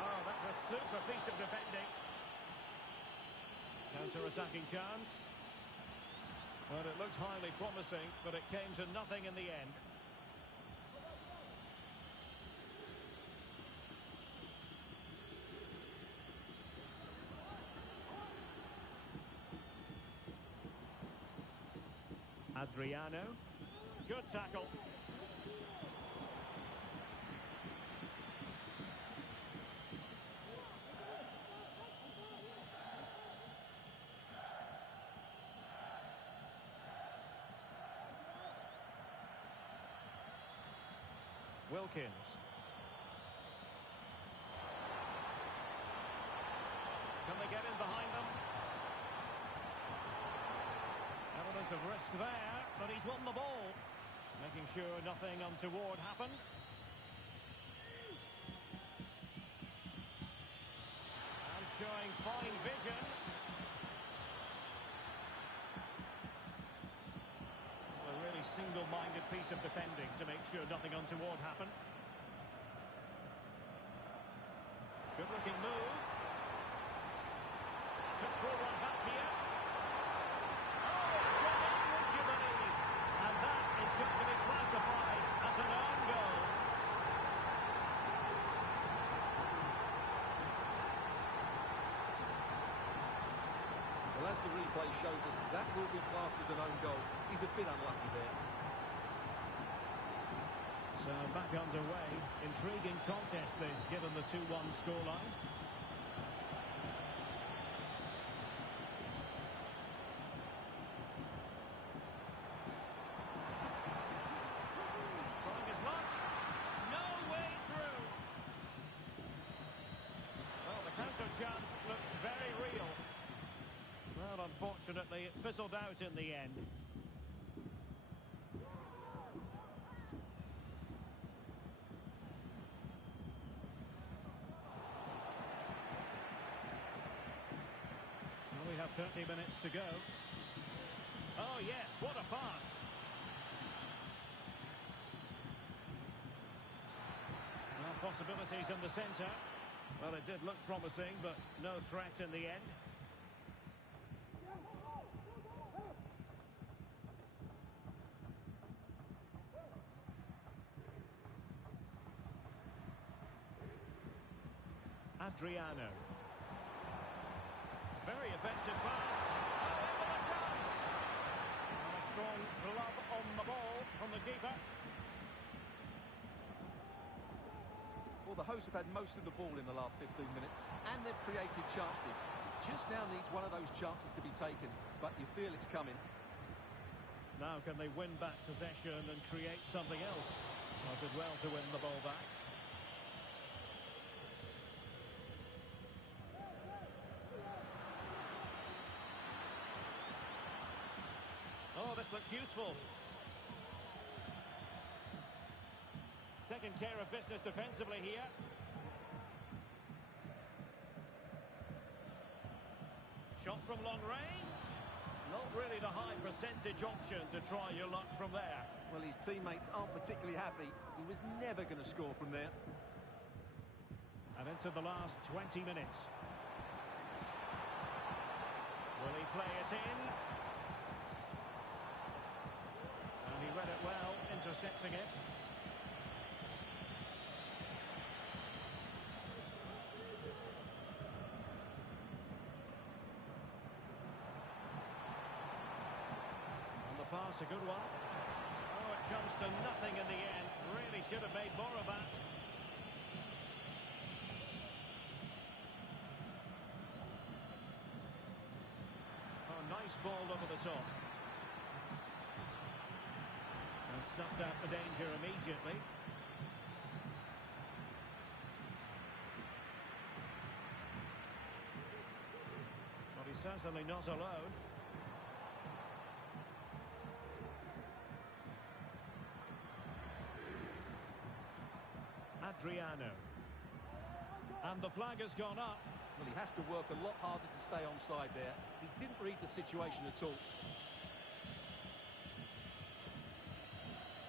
Oh, that's a super piece of defending. Counter-attacking chance. Well, it looked highly promising, but it came to nothing in the end. Adriano. Good tackle. Wilkins. Can they get in behind them? Element of risk there, but he's won the ball. Making sure nothing untoward happened. And showing fine vision. A really single-minded piece of defending to make sure nothing untoward happened. Good-looking move. Took for one back here. Going to be classified as an own goal. Well, as the replay shows us, that will be classed as an own goal. He's a bit unlucky there. So back underway. Intriguing contest this, given the 2-1 scoreline. Chance looks very real. Well, unfortunately, it fizzled out in the end. 30 minutes to go. Oh, yes, what a pass. Well, possibilities in the centre. Well, it did look promising, but no threat in the end. Adriano. Very effective pass. Oh, in with a chance. And a strong glove on the ball from the keeper. Well, the hosts have had most of the ball in the last 15 minutes, and they've created chances. It just now needs one of those chances to be taken, but you feel it's coming. Now can they win back possession and create something else? Well, did well to win the ball back. Oh, this looks useful. Taking care of business defensively here. Shot from long range. Not really the high percentage option to try your luck from there. Well, his teammates aren't particularly happy. He was never going to score from there. And into the last 20 minutes. Will he play it in? And he read it well, intercepting it. Pass, a good one. Oh, it comes to nothing in the end. Really should have made more of that. Oh, nice ball over the top. And snuffed out the danger immediately. Well, he's certainly not alone. Adriano. And the flag has gone up. Well, he has to work a lot harder to stay onside there. He didn't read the situation at all.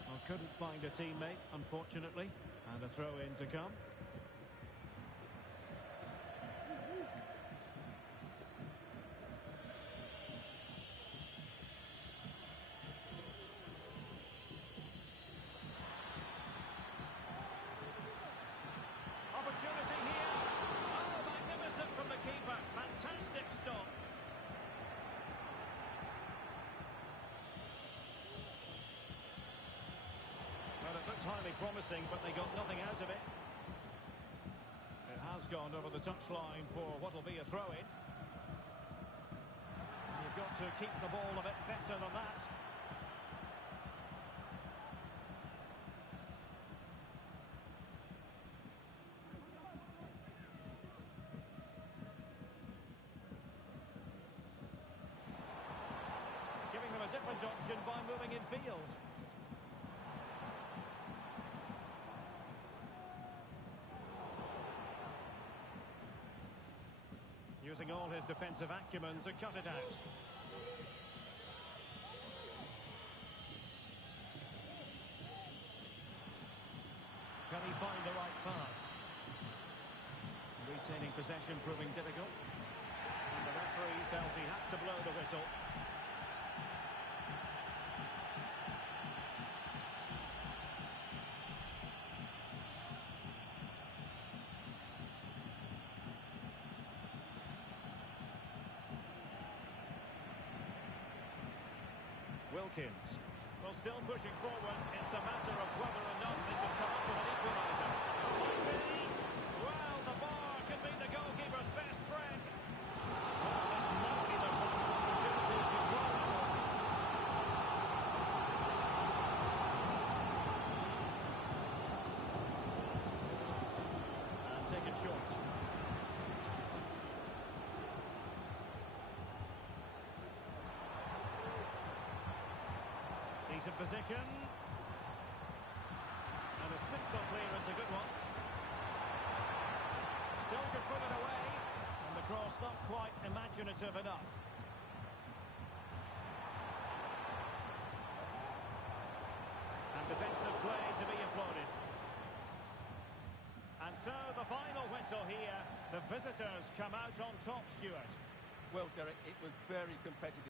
Well, couldn't find a teammate, unfortunately. And a throw-in to come. Opportunity here. Oh, magnificent from the keeper. Fantastic stop. Well, it looked highly promising, but they got nothing out of it. It has gone over the touchline for what will be a throw-in. You've got to keep the ball a bit better than that. Giving them a different option by moving in field. Using all his defensive acumen to cut it out. Can he find the right pass? Retaining possession proving difficult. And the referee felt he had to blow the whistle. Wilkins. Well, still pushing forward. It's a matter of whether or not they can come up with an equaliser. Might be. Well, the bar can be the goalkeeper's best friend. Well, this might be the right opportunity to draw level. And take it short. Decent position. And a simple clearance, a good one. Still could put it away. And the cross not quite imaginative enough. So the final whistle here. The visitors come out on top, Stuart. Well, Derek, it was very competitive.